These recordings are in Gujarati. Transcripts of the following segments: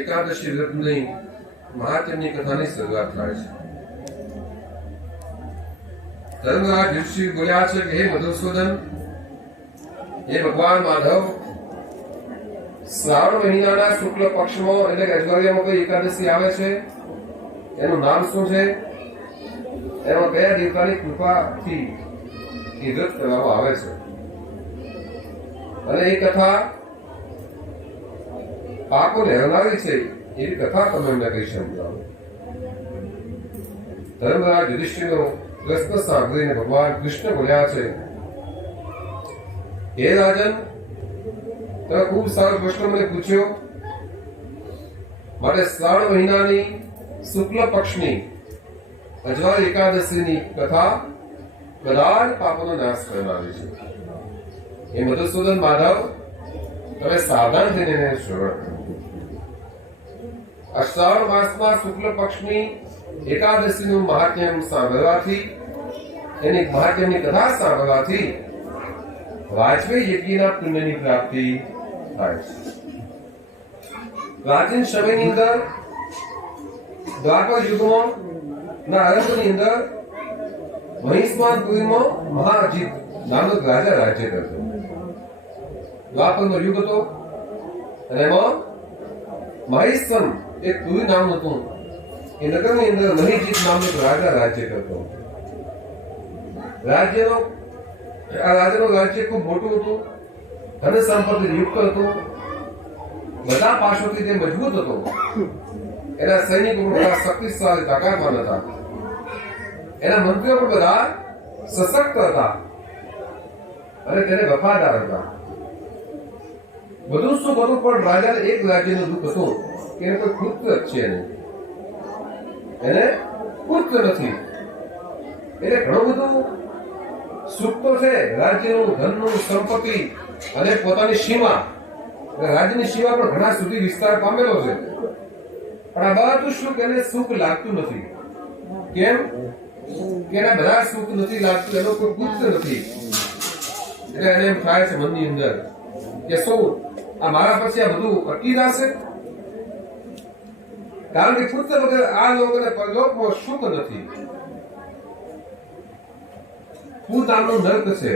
એકાદશી વ્રતની મહાત્મ્યની કથાની શરૂઆત થાય છે. ધર્મરાજ યુધિષ્ઠિર બોલ્યા છે કે હે મધુસૂદન, હે ભગવાન માધવ, શ્રાવણ મહિનાના શુક્લ પક્ષમાં એટલે કે અજવાળિયામાં કોઈ એકાદશી આવે છે, એનું નામ શું છે? એમાં કયા દેવતાની કૃપાથી એ વ્રત કરવામાં આવે છે? અને એ કથા પાકોને હરનારી છે, એવી કથા તમે એમને કહી સમજાવો. ધર્મરાજ યુધિષ્ઠિરનો પ્રશ્ન સાંભળીને ભગવાન કૃષ્ણ બોલ્યા છે, હે રાજન, તમે ખૂબ સારો પ્રશ્ન મને પૂછ્યો. માટે શ્રાવણ મહિનાની શુક્લ પક્ષની અજવાળ એકાદશીની કથા બધા જ પાપોનો નાશ કરનારી છે. એ મધુસૂદન માધવ, તમે સાવધાન થઈને એને શ્રવણ કરો. આ શ્રાવણ માસમાં શુક્લ પક્ષની એકાદશીનું મહાત્મ્ય સાંભળવાથી, એની મહાત્મ્યની કથા સાંભળવાથી વાજપેયી યજ્ઞના પુણ્યની પ્રાપ્તિ થાય છે. પ્રાચીન સમયની અંદર દ્વાપર યુગમાં ના આરંભની અંદર મહિષ્માનપુરીમાં મહાઅજીત નામનો રાજા રાજ્ય કરતો. દ્વાપરનો યુગ હતો અને એમાં મહિષ્મન એક પુરી નામ હતું. એ નગરની અંદર મહિજીત નામનો રાજા રાજ્ય કરતો. રાજાનું રાજ્ય ખૂબ મોટું હતું, ધન સંપત્તિ યુક્ત હતું, બધા પાસોથી તે મજબૂત હતો. એના સૈનિકો બધા શક્તિશાળી તાકાતવાન હતા. એના મંત્રીઓ પણ બધા સશક્ત હતા અને તેને વફાદાર હતા. બધું સુખ હતું, પણ રાજાને એક રાજ્યનું દુઃખ હતું કે એને કોઈ પુત્ર છે નહીં, એને પુત્ર નથી. એટલે ઘણું બધું સુખ તો છે, રાજ્યનું, ધનનું, સંપત્તિ અને પોતાની સીમા, રાજ્યની સીમા પણ ઘણા સુધી વિસ્તાર પામેલો છે. પણ આ બધું સુખ એને સુખ લાગતું નથી. કેમ કે એના બધા સુખ નથી લાગતું, એનો કોઈ પુત્ર નથી. એટલે એને એમ થાય છે મનની અંદર કે શું આ મારા પછી આ બધું અટકી જશે? કારણ કે પુત્ર વગર આ લોકોને પરલોકમાં સુખ નથી. કુ નામનું નર્ક છે,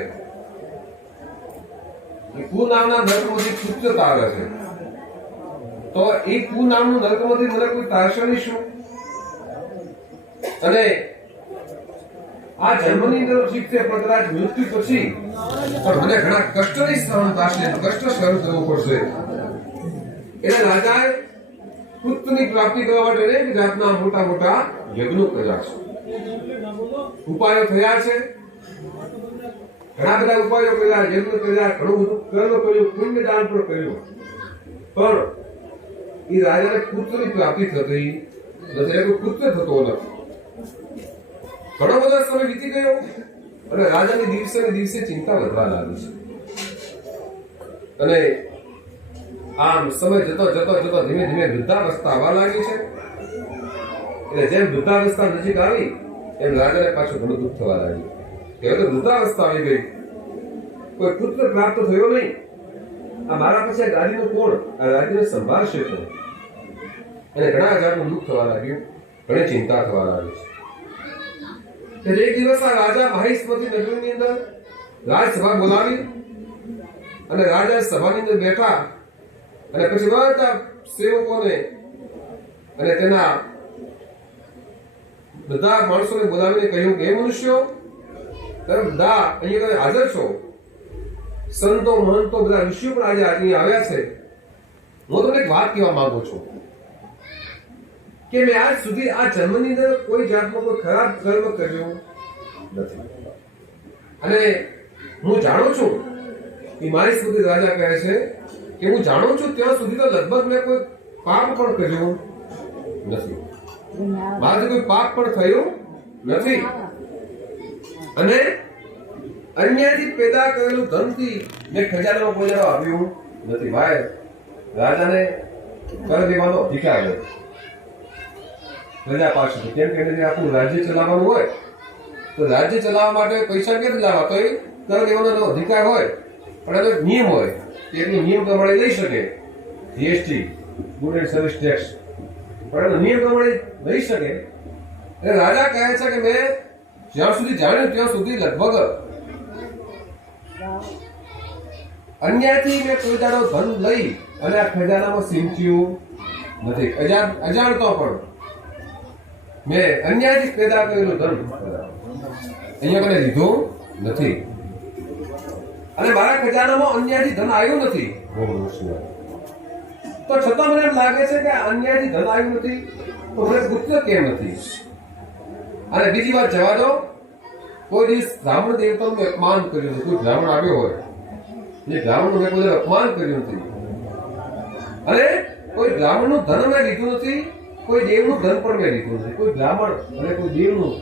એ કુ નામના નર્કમાંથી પુત્ર તારે છે. તો એ કુ નામનું નર્કમાંથી મને કોઈ તારશે નહીં શું? અને આ જન્મની અંદર ઠીક છે, પણ કદાચ મૃત્યુ પછી પણ મને ઘણા કષ્ટની સહન થશે, કષ્ટ સહન કરવું પડશે. એટલે રાજાએ પુત્રની પ્રાપ્તિ કરવા માટે અનેક જાતના મોટા મોટા યજ્ઞો કર્યા છે, ઉપાયો થયા છે. ઘણા બધા ઉપાયો કર્યા, યજ્ઞ કર્યા, ઘણું બધું કર્મ કર્યું, પુણ્યદાન પણ કર્યું, પણ એ રાજાને પુત્રની પ્રાપ્તિ થતી નથી, પુત્ર થતો નથી. ઘણો બધો સમય વીતી ગયો અને રાજાની દિવસે ને દિવસે ચિંતા વધવા લાગી છે. અને આમ સમય જતો જતો જતો ધીમે ધીમે વૃદ્ધાવસ્થા આવવા લાગી છે. એટલે જેમ વૃદ્ધાવસ્થા નજીક આવી એમ રાજાને પાછું ઘણું દુઃખ થવા લાગ્યું કે હવે તો વૃદ્ધાવસ્થા આવી ગઈ, કોઈ પુત્ર પ્રાપ્ત થયો નહીં. આ મારા પછી આ ગાડીનું કોણ, આ રાજ્યને સંભાળશે કોણ? એને ઘણા હજારનું દુઃખ થવા લાગ્યું, ઘણી ચિંતા થવા લાગી છે. એક દિવસ આ રાજા મહિષ્મતી નગરની અંદર રાજસભા બોલાવી અને રાજા સભાની અંદર બેઠા અને પછી બધા સેવકોને અને તેના બધા માણસોને બોલાવીને કહ્યું કે હે મનુષ્યો, તમે બધા અહીંયા હાજર છો, સંતો મહંતો બધા ઋષિઓ પણ આજે અહીંયા આવ્યા છે. હું તમને એક વાત કહેવા માંગુ છું કે મેં આજ સુધી આ જન્મની અંદર કોઈ જાતનો કોઈ ખરાબ કર્મ કર્યો નથી. અને હું જાણું છું, એ મારી સુધી રાજા કહે છે કે હું જાણું છું ત્યાં સુધી તો લગભગ મેં કોઈ પાપ પણ કર્યું નથી, મારાથી કોઈ પાપ પણ થયું નથી. અને અન્યથી પેદા કરેલું ધનથી મેં ખજાનામાં કોઈ આવ્યું નથી. ભાઈ, રાજાને કર દેવાનો અધિકાર નથી પ્રજા પાસેથી. કેમ કે આખું રાજ્ય ચલાવવાનું હોય તો રાજ્ય ચલાવવા માટે પૈસા ક્યાંથી લાવવા? તો એ કર દેવાનો અધિકાર હોય, પણ એનો નિયમ હોય, એટલું નિયમ પ્રમાણે લઈ શકે. GST good and service tax, પણ એનો નિયમ પ્રમાણે રહી શકે. એટલે રાજા કહે છે કે મેં જ્યાં સુધી જાણ્યું ત્યાં સુધી લગભગ અન્યાયથી મેં કોઈ દાડો ધન લઈ અને આ ખજાનામાં સીંચ્યું નથી. અજાણતો પણ મેં અન્યાયથી પેદા કરેલું ધન અહીંયા મને લીધું નથી, અને મારા ખજાનામાં અન્યાયથી ધન આવ્યું નથી. તો છતાં મને એમ લાગે છે કે અન્યાયથી ધન આવ્યું નથી, તો મને પુત્ર કેમ નથી? અને બીજી વાત જવા દો, કોઈ દિવસ બ્રાહ્મણ દેવતાનું અપમાન કર્યું નથી. કોઈ બ્રાહ્મણ આવ્યો હોય, જે બ્રાહ્મણનું મેં કોઈ અપમાન કર્યું નથી, અને કોઈ બ્રાહ્મણનું ધન મેં લીધું નથી, કોઈ દેવનું ધન પણ મેં લીધું નથી. કોઈ બ્રાહ્મણ અને કોઈ દેવનું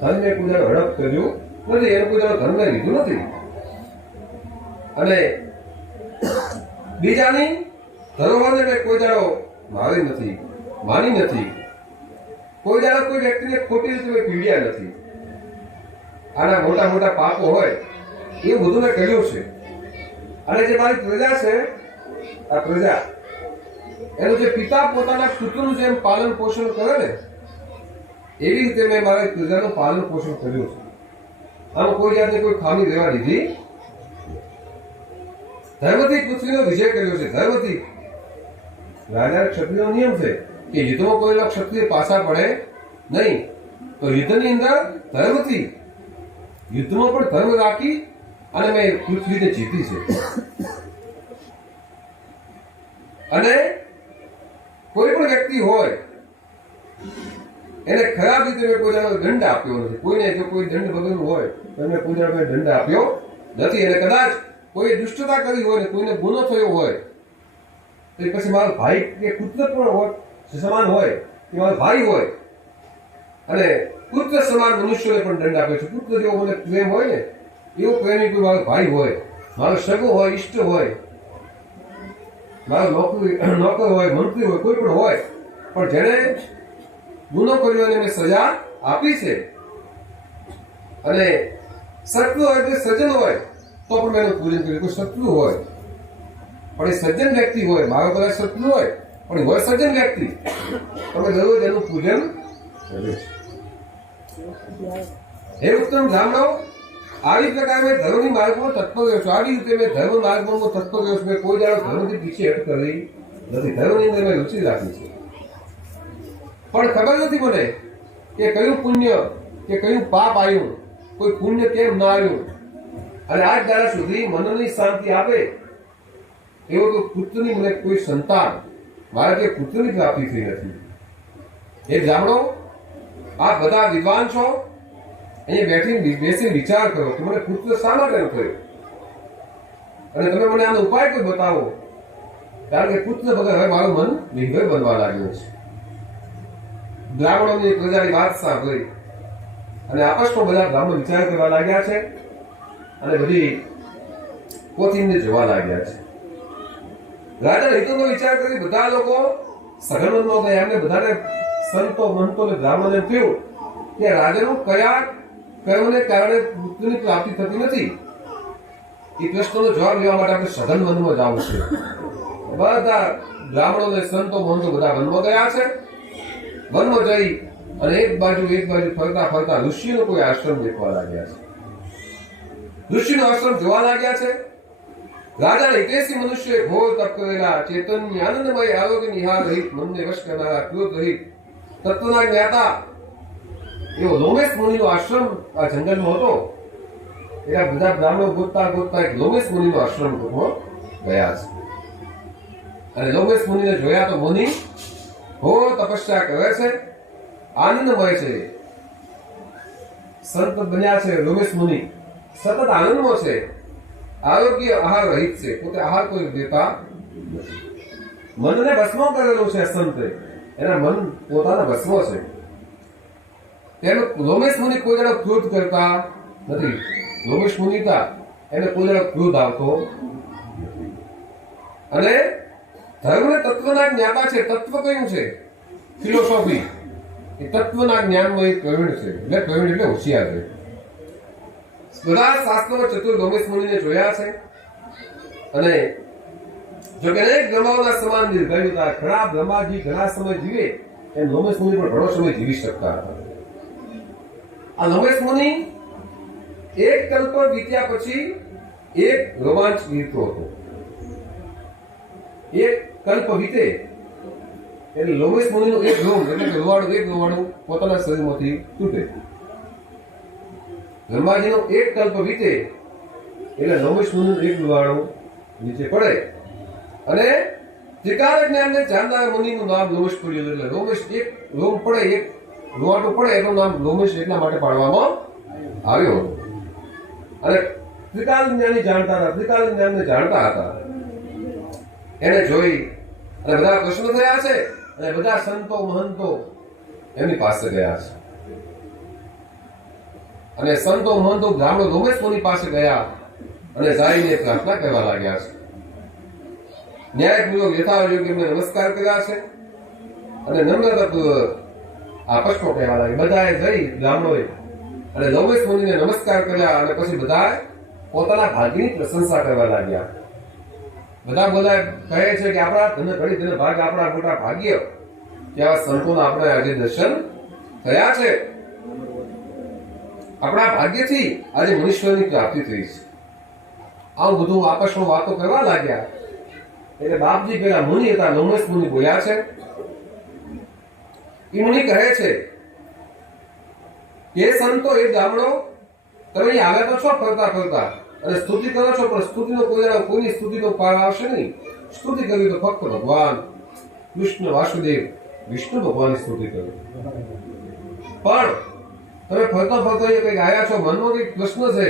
ધન મેં કોઈ હડપ કર્યું નથી, એનું કોઈ ધન મેં લીધું નથી. અને બીજાની ધરોહરને મેં કોઈ દાડો મારી નથી, માની નથી. કોઈ દાડો કોઈ વ્યક્તિને ખોટી રીતે મેં પીડ્યા નથી. આના મોટા મોટા પાપો હોય એવું બધું મેં કર્યું છે. અને જે મારી પ્રજા છે, આ પ્રજા એનું જે પિતા પોતાના પુત્રનું જેમ પાલન પોષણ કરે ને, એવી રીતે મેં મારી પ્રજાનું પાલન પોષણ કર્યું છે. આમાં કોઈ જાતની કોઈ ખામી રહેવા દીધી. ધર્મથી પૃથ્વીનો વિજય કર્યો છે. ધર્મથી રાજા ક્ષત્રિયનો નિયમ છે કે યુદ્ધમાં કોઈ ક્ષત્રિય પાછા પડે નહીં. તો યુદ્ધની અંદર ધર્મથી, યુદ્ધમાં પણ ધર્મ રાખી અને મેં પૃથ્વીને જીતી છે. અને કોઈ પણ વ્યક્તિ હોય એને ખરાબ રીતે મેં કોઈ દંડ આપ્યો નથી. કોઈને જો કોઈ દંડ વગરનું હોય તો એમને કોઈ મેં દંડ આપ્યો નથી. અને કદાચ કોઈ દુષ્ટતા કરી હોય ને કોઈને ગુનો થયો હોય તો પછી મારો ભાઈ કે પુત્ર પણ હોય, સમાન હોય, કે મારો ભાઈ હોય, અને પુત્ર સમાન મનુષ્યોને પણ દંડ આપ્યો છે. પુત્ર જેવો મને પ્રેમ હોય ને એવો પ્રેમી કોઈ મારો ભાઈ હોય, મારો સગો હોય, ઈષ્ટ હોય, મારો નોકર હોય, મંત્રી હોય, કોઈ પણ હોય, પણ જેને ગુનો કર્યો એને મેં સજા આપી છે. અને શત્રુ હોય કે સજ્જન હોય તો પણ મેં એનું પૂજન કર્યું. કોઈ શત્રુ હોય પણ એ સજ્જન વ્યક્તિ હોય, મારો કદાચ શત્રુ હોય પણ હોય સજ્જન વ્યક્તિ, તમે દરરોજ એનું પૂજન કર્યું. હે ઉત્તમ બ્રાહ્મણો, આવી પ્રકારે મેં ધર્મની માર્ગમાં તત્પર રહ્યો છું. આવી રીતે મેં ધર્મ માર્ગમાં તત્પર રહ્યો છું. મેં કોઈ દાડો ધર્મથી પીછે હટ કરી નથી. ધર્મની અંદર મેં રુચિ રાખી છે. પણ ખબર નથી મને કે કયું પુણ્ય કે કયું પાપ આવ્યું, કોઈ પુણ્ય કેમ ના આવ્યું. અને આજ દાડા સુધી મનની શાંતિ આપે એવો તો પુત્રની મને કોઈ સંતાન, મારા કે પુત્રની પ્રાપ્તિ થઈ નથી. એ બ્રાહ્મણો, આ બધા વિદ્વાન છો, અહીંયા બેસી વિચાર કરો કે મને પુત્ર શા માટે થયો, અને તમે મને આનો ઉપાય કોઈ બતાવો. કારણ કે પુત્ર વગર હવે મારું મન નિર્ભય બનવા લાગ્યું છે. બ્રાહ્મણોની પ્રજાની વાત સાંભળી અને આપસમાં બધા બ્રાહ્મણ વિચાર કરવા લાગ્યા છે અને બધી પોથીને જોવા લાગ્યા છે. રાજા હિતોનો વિચાર કરી બધા લોકો સઘન ગયા. એમને બધાને સંતો, મંતો ને બ્રાહ્મણને કહ્યું કે રાજાનું કયાને કારણે મૃત્યુની પ્રાપ્તિ થતી નથી. એ પ્રશ્નનો જવાબ લેવા માટે આપણે સઘન વનમાં જવું છે. બધા બ્રાહ્મણો ને સંતો, મંતો બધા વનમાં ગયા છે. વનમાં જઈ અને એક બાજુ ફરતા ફરતા ઋષિનો કોઈ આશ્રમ દેખવા લાગ્યા છે. ઋષિનો આશ્રમ જોવા લાગ્યા છે. રાજા હિતેશી મનુષ્ય ઘોર તપ કરેલા, ચેતનની આનંદમય આરોગ્ય નિહાર રહિત, મનને વશ કરનારા, ક્રોધ રહિત, તત્વના જ્ઞાતા એવો લોમેશ મુનિનો આશ્રમ આ જંગલમાં હતો. એના બધા બ્રાહ્મણો ગોતતા એક લોમેશ મુનિનો આશ્રમ ગયા છે. અને લોમેશ મુનિને જોયા તો મુનિ ઘોર તપસ્યા કરે છે, આનંદમય છે, સંત બન્યા છે. લોમેશ મુનિ સતત આનંદમાં છે, આરોગ્ય આહાર રહિત છે, પોતે આહાર કોઈ દેતા નથી. મનને ભસ્મ કરેલું છે સંતે, એના મન પોતાના ભસ્મ છે. તેનો લોમેશ મુનિ કોઈ જણા ક્રોધ કરતા નથી. લોમેશ મુનિ હતા એને કોઈ જણા ક્રોધ આવતો નથી. અને ધર્મને તત્વના જ્ઞાતા છે. તત્વ કયું છે? ફિલોસોફી. એ તત્વના જ્ઞાનમાં એક પ્રવીણ છે. એટલે પ્રવીણ એટલે હોશિયાર છે. બધા શાસ્ત્રોમાં ચતુર લોમેશ મુનિને જોયા છે. અને જો કે અનેક બ્રહ્માઓના સમાન દીર્ઘાયુ હતા. ઘણા બ્રહ્માજી ઘણા સમય જીવે એમ લોમેશ મુનિ પણ ઘણો સમય જીવી શકતા હતા. આ લોમેશ મુનિ એક કલ્પ વીત્યા પછી એક રોમાંચ વીતતો હતો. એક કલ્પ વીતે એટલે લોમેશ મુનિનું એક લોમ એટલે કે રોવાડું પોતાના શરીરમાંથી તૂટે. બ્રહ્માજીનો એક કલ્પ વીતે એટલે લોમેશ મુનિનું એક રોવાડું નીચે પડે અને ત્રિકાળ જ્ઞાનને જાણનાર મુનિનું નામ લોમેશ પડ્યું. એટલે લોમેશ એક લોમ પડે એક રોવાડું પડે એનું નામ લોમેશ એટલા માટે પાડવામાં આવ્યો હતો. અને ત્રિકાળ જ્ઞાનને જાણતા હતા. એને જોઈ અને બધા પ્રશ્નો થયા છે અને બધા સંતો મહંતો એમની પાસે ગયા છે અને સંતો મહંતો બ્રાહ્મણો લોમેશ મુનિ પાસે ગયા અને જઈને પ્રાર્થના કરવા લાગ્યા છે. ન્યાયપૂર્વક યથાયોગ્ય એમને નમસ્કાર કર્યા છે અને નમ્રતાપૂર્વક આ પ્રશ્નો કહેવા લાગ્યા. બધાએ જઈ બ્રાહ્મણોએ અને લોમેશ મુનિને નમસ્કાર કર્યા અને પછી બધાએ પોતાના ભાગ્યની પ્રશંસા કરવા લાગ્યા. બધા કહે છે કે આપણા ધન ભાગ આપણા મોટા ભાગ્ય કે આવા સંતોના આપણે આજે દર્શન થયા છે. આપણા ભાગ્યથી આજે મનુષ્યની પ્રાપ્તિ થઈ છે. આવું બધું આપસમાં વાતો કરવા લાગ્યા. એટલે બાપજી પેલા મુનિ હતા લોમેશ મુનિ બોલ્યા છે. એ મુનિ કહે છે કે સંતો એ બ્રાહ્મણો તમે અહીં આવ્યા તો છો ફરતા અને સ્તુતિ કરો છો પણ સ્તુતિનો કોઈની સ્તુતિનો પાર આવશે નહીં. સ્તુતિ કરવી તો ફક્ત ભગવાન કૃષ્ણ વાસુદેવ વિષ્ણુ ભગવાનની સ્તુતિ કરવી. પણ તમે ફરતો કંઈક આવ્યા છો મનમાં કંઈક પ્રશ્ન છે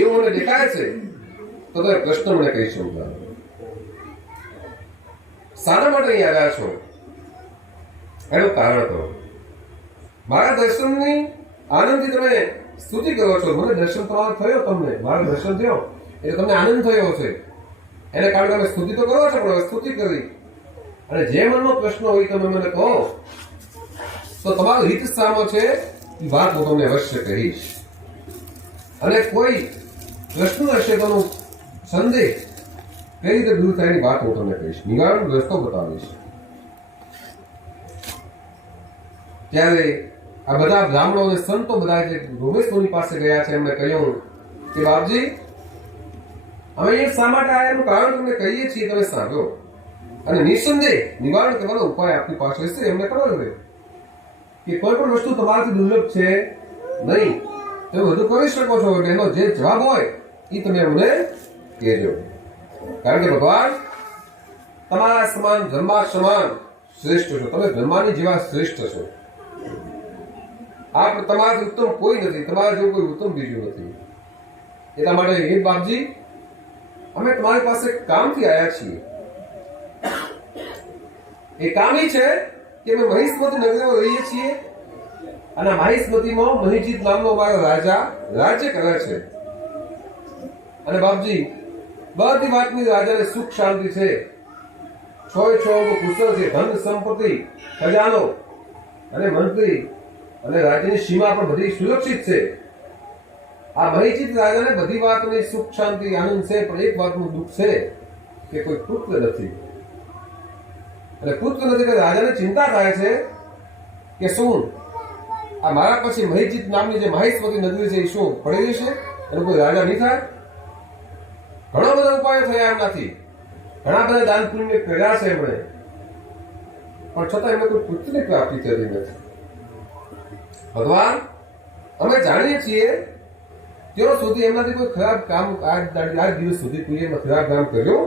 એવું મને દેખાય છે તો તમે પ્રશ્ન મને કહી સમજાવો. શાના માટે અહીં આવ્યા છો એનું કારણ કહો. મારા દર્શનની આનંદથી તમે સ્તુતિ કરો છો. મને દર્શન તમારો થયો, તમને મારો દર્શન થયો એટલે તમને આનંદ થયો છે. એને કારણે તમે સ્તુતિ તો કરો છો પણ સ્તુતિ કરી અને જે મનનો પ્રશ્ન હોય તમે મને કહો તો તમારો હિત સામો છે એ વાત હું તમને અવશ્ય કહીશ. અને કોઈ પ્રશ્ન હશે તો સંદેહ કઈ રીતે દૂર થાય એની વાત હું તમને કહીશ. નિવારણ રસ્તો બતાવીશ. ત્યારે આ બધા બ્રાહ્મણો અને સંતો બધા જે લોમેશ મુનિ પાસે ગયા છે એમને કહ્યું કે બાપજી અમે એ શા માટે આવ્યા એનું કારણ તમને કહીએ છીએ, તમે સાંભળો અને નિસંદેહ નિવારણ કરવાનો ઉપાય આપની પાસે હશે. એમને ખબર છે કે કોઈ પણ વસ્તુ તમારાથી દુર્લભ છે નહીં, તમે બધું કરી શકો છો. એનો જે જવાબ હોય એ તમે અમને કહેજો. કારણ કે ભગવાન તમારા સમાન બ્રહ્મા સમાન શ્રેષ્ઠ છો. તમે બ્રહ્માની જેવા શ્રેષ્ઠ છો. આ તમારાથી ઉત્તમ કોઈ નથી, તમારા જેવું કોઈ ઉત્તમ બીજું નથી. એટલા માટે હે બાપજી અમે તમારી પાસે કામથી આવ્યા છીએ. એ કામ એ છે કે અમે મહિષ્મતી નગરમાં રહીએ છીએ અને મહિષ્મતીમાં મહિજીત નામનો અમારો રાજા રાજ્ય કરે છે. અને બાપજી બધી વાતની રાજાને સુખ શાંતિ છે. છોય કુશળ છે. ધન સંપત્તિ ખજાનો અને મંત્રી અને રાજ્યની સીમા પણ બધી સુરક્ષિત છે. આ મહિજીત રાજાને બધી વાતની સુખ શાંતિ આનંદ છે પણ એક વાતનું દુઃખ છે કે કોઈ પુત્ર નથી. અને પુત્ર નથી કે રાજાને ચિંતા થાય છે કે શું આ મારા પછી મહિજીત નામની જે મહેશ્વતી નગરી છે એ શું પડી રહેશે અને કોઈ રાજા નહીં થાય. ઘણા બધા ઉપાયો થયા એમનાથી, ઘણા બધા દાન પુણ્ય કર્યા છે એમણે, પણ છતાં એમને કોઈ પુત્રની પ્રાપ્તિ થતી નથી. ભગવાન અમે જાણીએ છીએ તેઓ સુધી એમનાથી કોઈ ખરાબ કામ આજ દિવસ સુધી કોઈ એમાં ખરાબ કામ કર્યો.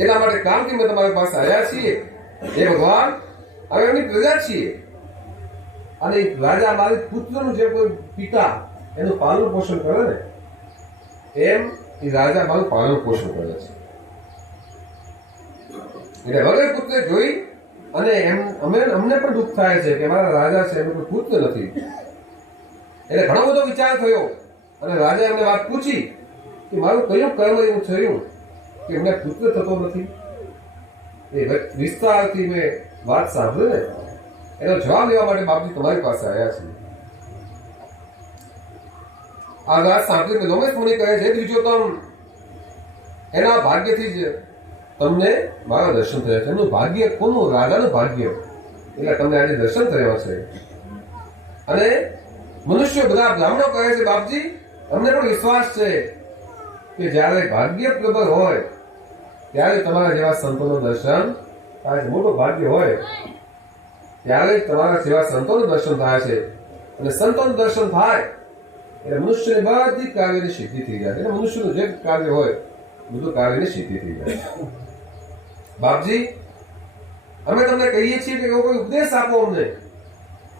એટલા માટે કામથી અમે તમારી પાસે આવ્યા છીએ. હે ભગવાન અમે એમની પ્રજા છીએ અને રાજા મારી પુત્રનું જે કોઈ પિતા એનું પાલન પોષણ કરે ને એમ એ રાજા મારું પાલન પોષણ કરે છે. એટલે વગર પુત્ર જોઈ અને અમને પણ દુઃખ થાય છે કે મારા રાજા છે એનું કોઈ પુત્ર નથી. એટલે ઘણો બધો વિચાર થયો અને રાજા એમને વાત પૂછી કે મારું કયું કર્મ એવું થયું કે એમને પુત્ર થતો નથી. એ વિસ્તારથી મેં વાત સાંભળી ને એનો જવાબ લેવા માટે બાપજી તમારી પાસે આવ્યા છે. આ વાત સાંભળીને લોમેશ મુનિ કહે છે દ્વિજોત્તમ એના ભાગ્યથી જ તમને મારા દર્શન થયા છે. એમનું ભાગ્ય કોનું? રાજાનું ભાગ્ય. એટલે તમને આજે દર્શન થયા છે. અને મનુષ્યો બધા બ્રાહ્મણો કહે છે, બાપજી અમને પણ વિશ્વાસ છે કે જ્યારે ભાગ્ય પ્રબળ હોય ત્યારે તમારા જેવા સંતોનું દર્શન થાય. મોટું ભાગ્ય હોય ત્યારે તમારા જેવા સંતોનું દર્શન થાય છે. અને સંતોનું દર્શન થાય એટલે મનુષ્યની બધી કાર્યની સિદ્ધિ થઈ જાય. એટલે મનુષ્યનું જે કાર્ય હોય બધું કાર્યની સિદ્ધિ થઈ જાય. બાપજી અમે તમને કહીએ છીએ કે કોઈ ઉપદેશ આપો અમને,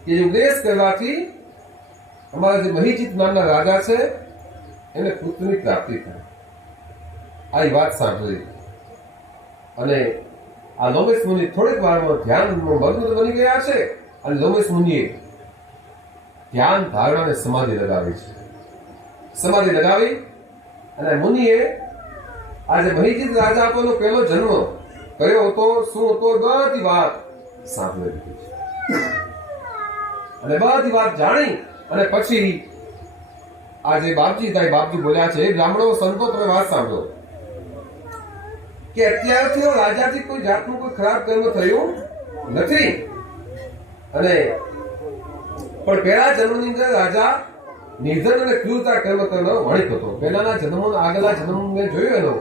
કે ઉપદેશ કરવાથી અમારા જે મહિજીત નામના રાજા છે એને પુત્રની પ્રાપ્તિ થાય. આ વાત સાંભળી અને આ લોમેશ મુનિ થોડીક વારમાં ધ્યાનમાં મગ્ન બની ગયા છે. અને લોમેશ મુનિએ ધ્યાન ધારણા અને સમાધિ લગાવી છે. સમાધિ લગાવી અને મુનિએ આજે મહિજીત રાજા હતો એનો પહેલો જન્મ કયો હતો, શું હતો, બધી વાત સાંભળી લીધી છે. અને બધી વાત જાણી અને પછી આજે બાપજી બોલ્યા છે, બ્રાહ્મણો સંતો તમે વાત સાંભળો કે અત્યારથી રાજાથી કોઈ જાતનું કોઈ ખરાબ કર્મ થયું નથી. અને પણ પહેલા જન્મની અંદર રાજા નિર્ધન અને ક્રૂરતા કર્મ કરનારો વણિક હતો. પહેલાના જન્મ આગલા જન્મ મેં જોયો એનો,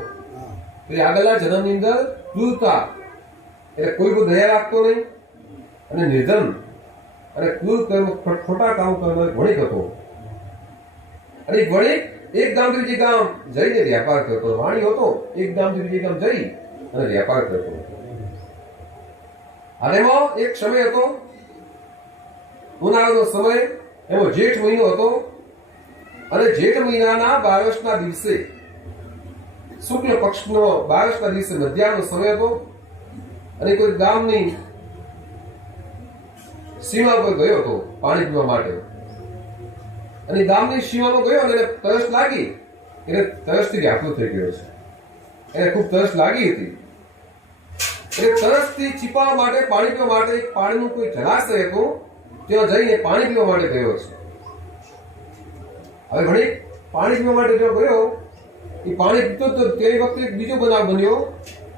આગલા જન્મની અંદર ક્રૂરતા એટલે કોઈ કોઈ દયા રાખતો નહીં અને નિર્ધન અને ક્રૂર કર્મ ખોટા કામ કરનાર વણિક હતો. અને વણિક એક ગામથી બીજે ગામ જઈને વ્યાપાર કરતો. વાણી હતો, એક ગામથી બીજે ગામ જઈ અને વ્યાપાર કરતો. અને એમાં એક સમય હતો, ઉનાળાનો સમય, એમાં જેઠ મહિનો હતો. અને જેઠ મહિનાના 12ના દિવસે શુક્લ પક્ષનો 12ના દિવસે મધ્યાહનો સમય હતો. અને કોઈ ગામની સીમા પર ગયો હતો પાણી પીવા માટે. અને ગામની સીમામાં ગયો અને એને તરસ લાગી. એને તરસથી વ્યાકુળ થઈ ગયો છે. એને ખૂબ તરસ લાગી હતી. એટલે તરસથી છીપાવવા માટે, પાણી પીવા માટે એક પાણીનું કોઈ જળાશય હતું, ત્યાં જઈને પાણી પીવા માટે ગયો છે. હવે ઘણી પાણી પીવા માટે જો ગયો, એ પાણી પીતો તો તે વખતે એક બીજો બનાવ બન્યો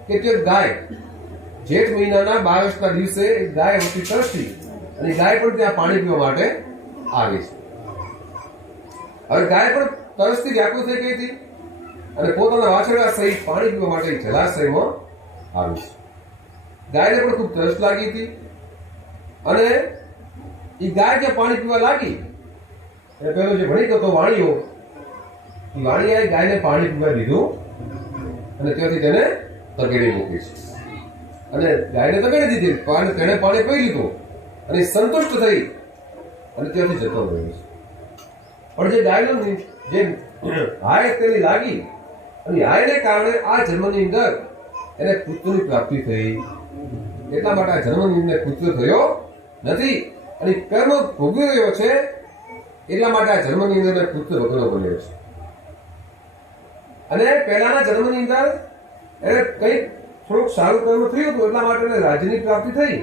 કે તે ગાય જેઠ મહિનાના 12ના દિવસે એક ગાય હતી તરસી, અને ગાય પણ ત્યાં પાણી પીવા માટે આવી છે. હવે ગાય પણ તરસથી વ્યાકુળ થઈ ગઈ હતી અને પોતાના વાછરડા સહિત પાણી પીવા માટે જલાશયમાં આવી છે. ગાયને પણ ખૂબ તરસ લાગી હતી અને એ ગાય જે પાણી પીવા લાગી એટલે પેલો જે વણિક હતો વાણીઓ, એ વાણીએ ગાયને પાણી પીવા દીધું અને ત્યાંથી તેને તગેડી મૂકી છે. અને ગાયને તગેડી દીધી, તેને પાણી પી લીધું અને સંતુષ્ટ થઈ અને ત્યાંથી જતો રહ્યો છે. પણ જે ગાયનો જે હાય તેની લાગી અને હાયને કારણે આ જન્મની અંદર એને પુત્રની પ્રાપ્તિ થઈ. એટલા માટે આ જન્મની અંદર પુત્ર થયો નથી અને કર્મ ભોગવી રહ્યો છે. એટલા માટે આ જન્મની અંદર પુત્ર વગરનો બન્યો છે. અને પહેલાના જન્મની અંદર એને કંઈક થોડુંક સારું કર્મ થયું હતું, એટલા માટે એને રાજ્યની પ્રાપ્તિ થઈ.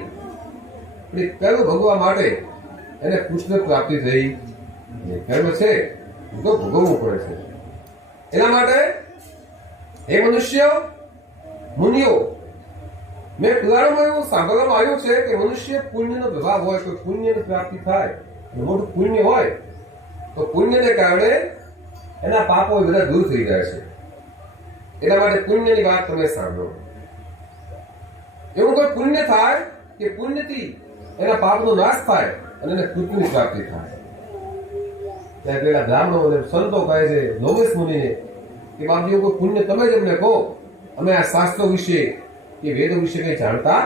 કર્મ ભોગવા માટે એને પુત્ર પ્રાપ્તિ થઈ. કર્મ છે તો ભોગવવું પડે છે. એના માટે હે મનુષ્ય મુનિઓ, મેં પુરાણમાં એવું સાંભળવામાં આવ્યું છે કે મનુષ્ય પુણ્યનો પ્રભાવ હોય તો પુણ્યની પ્રાપ્તિ થાય. મોટું પુણ્ય હોય તો પુણ્યને કારણે એના પાપો બધા દૂર થઈ જાય છે. એટલા માટે પુણ્યની વાત તમે સાંભળો. એવું કોઈ પુણ્ય થાય કે પુણ્યથી એના પાપનો નાશ થાય અને એને પુત્રની પ્રાપ્તિ થાય. ત્યાં પેલા બ્રાહ્મણો અને સંતો કહે છે લોમેશ મુનિને કે બાપજી કોઈ પુણ્ય તમે જ અમને કહો, અમે આ શાસ્ત્રો વિશે કે વેદો વિશે કઈ જાણતા.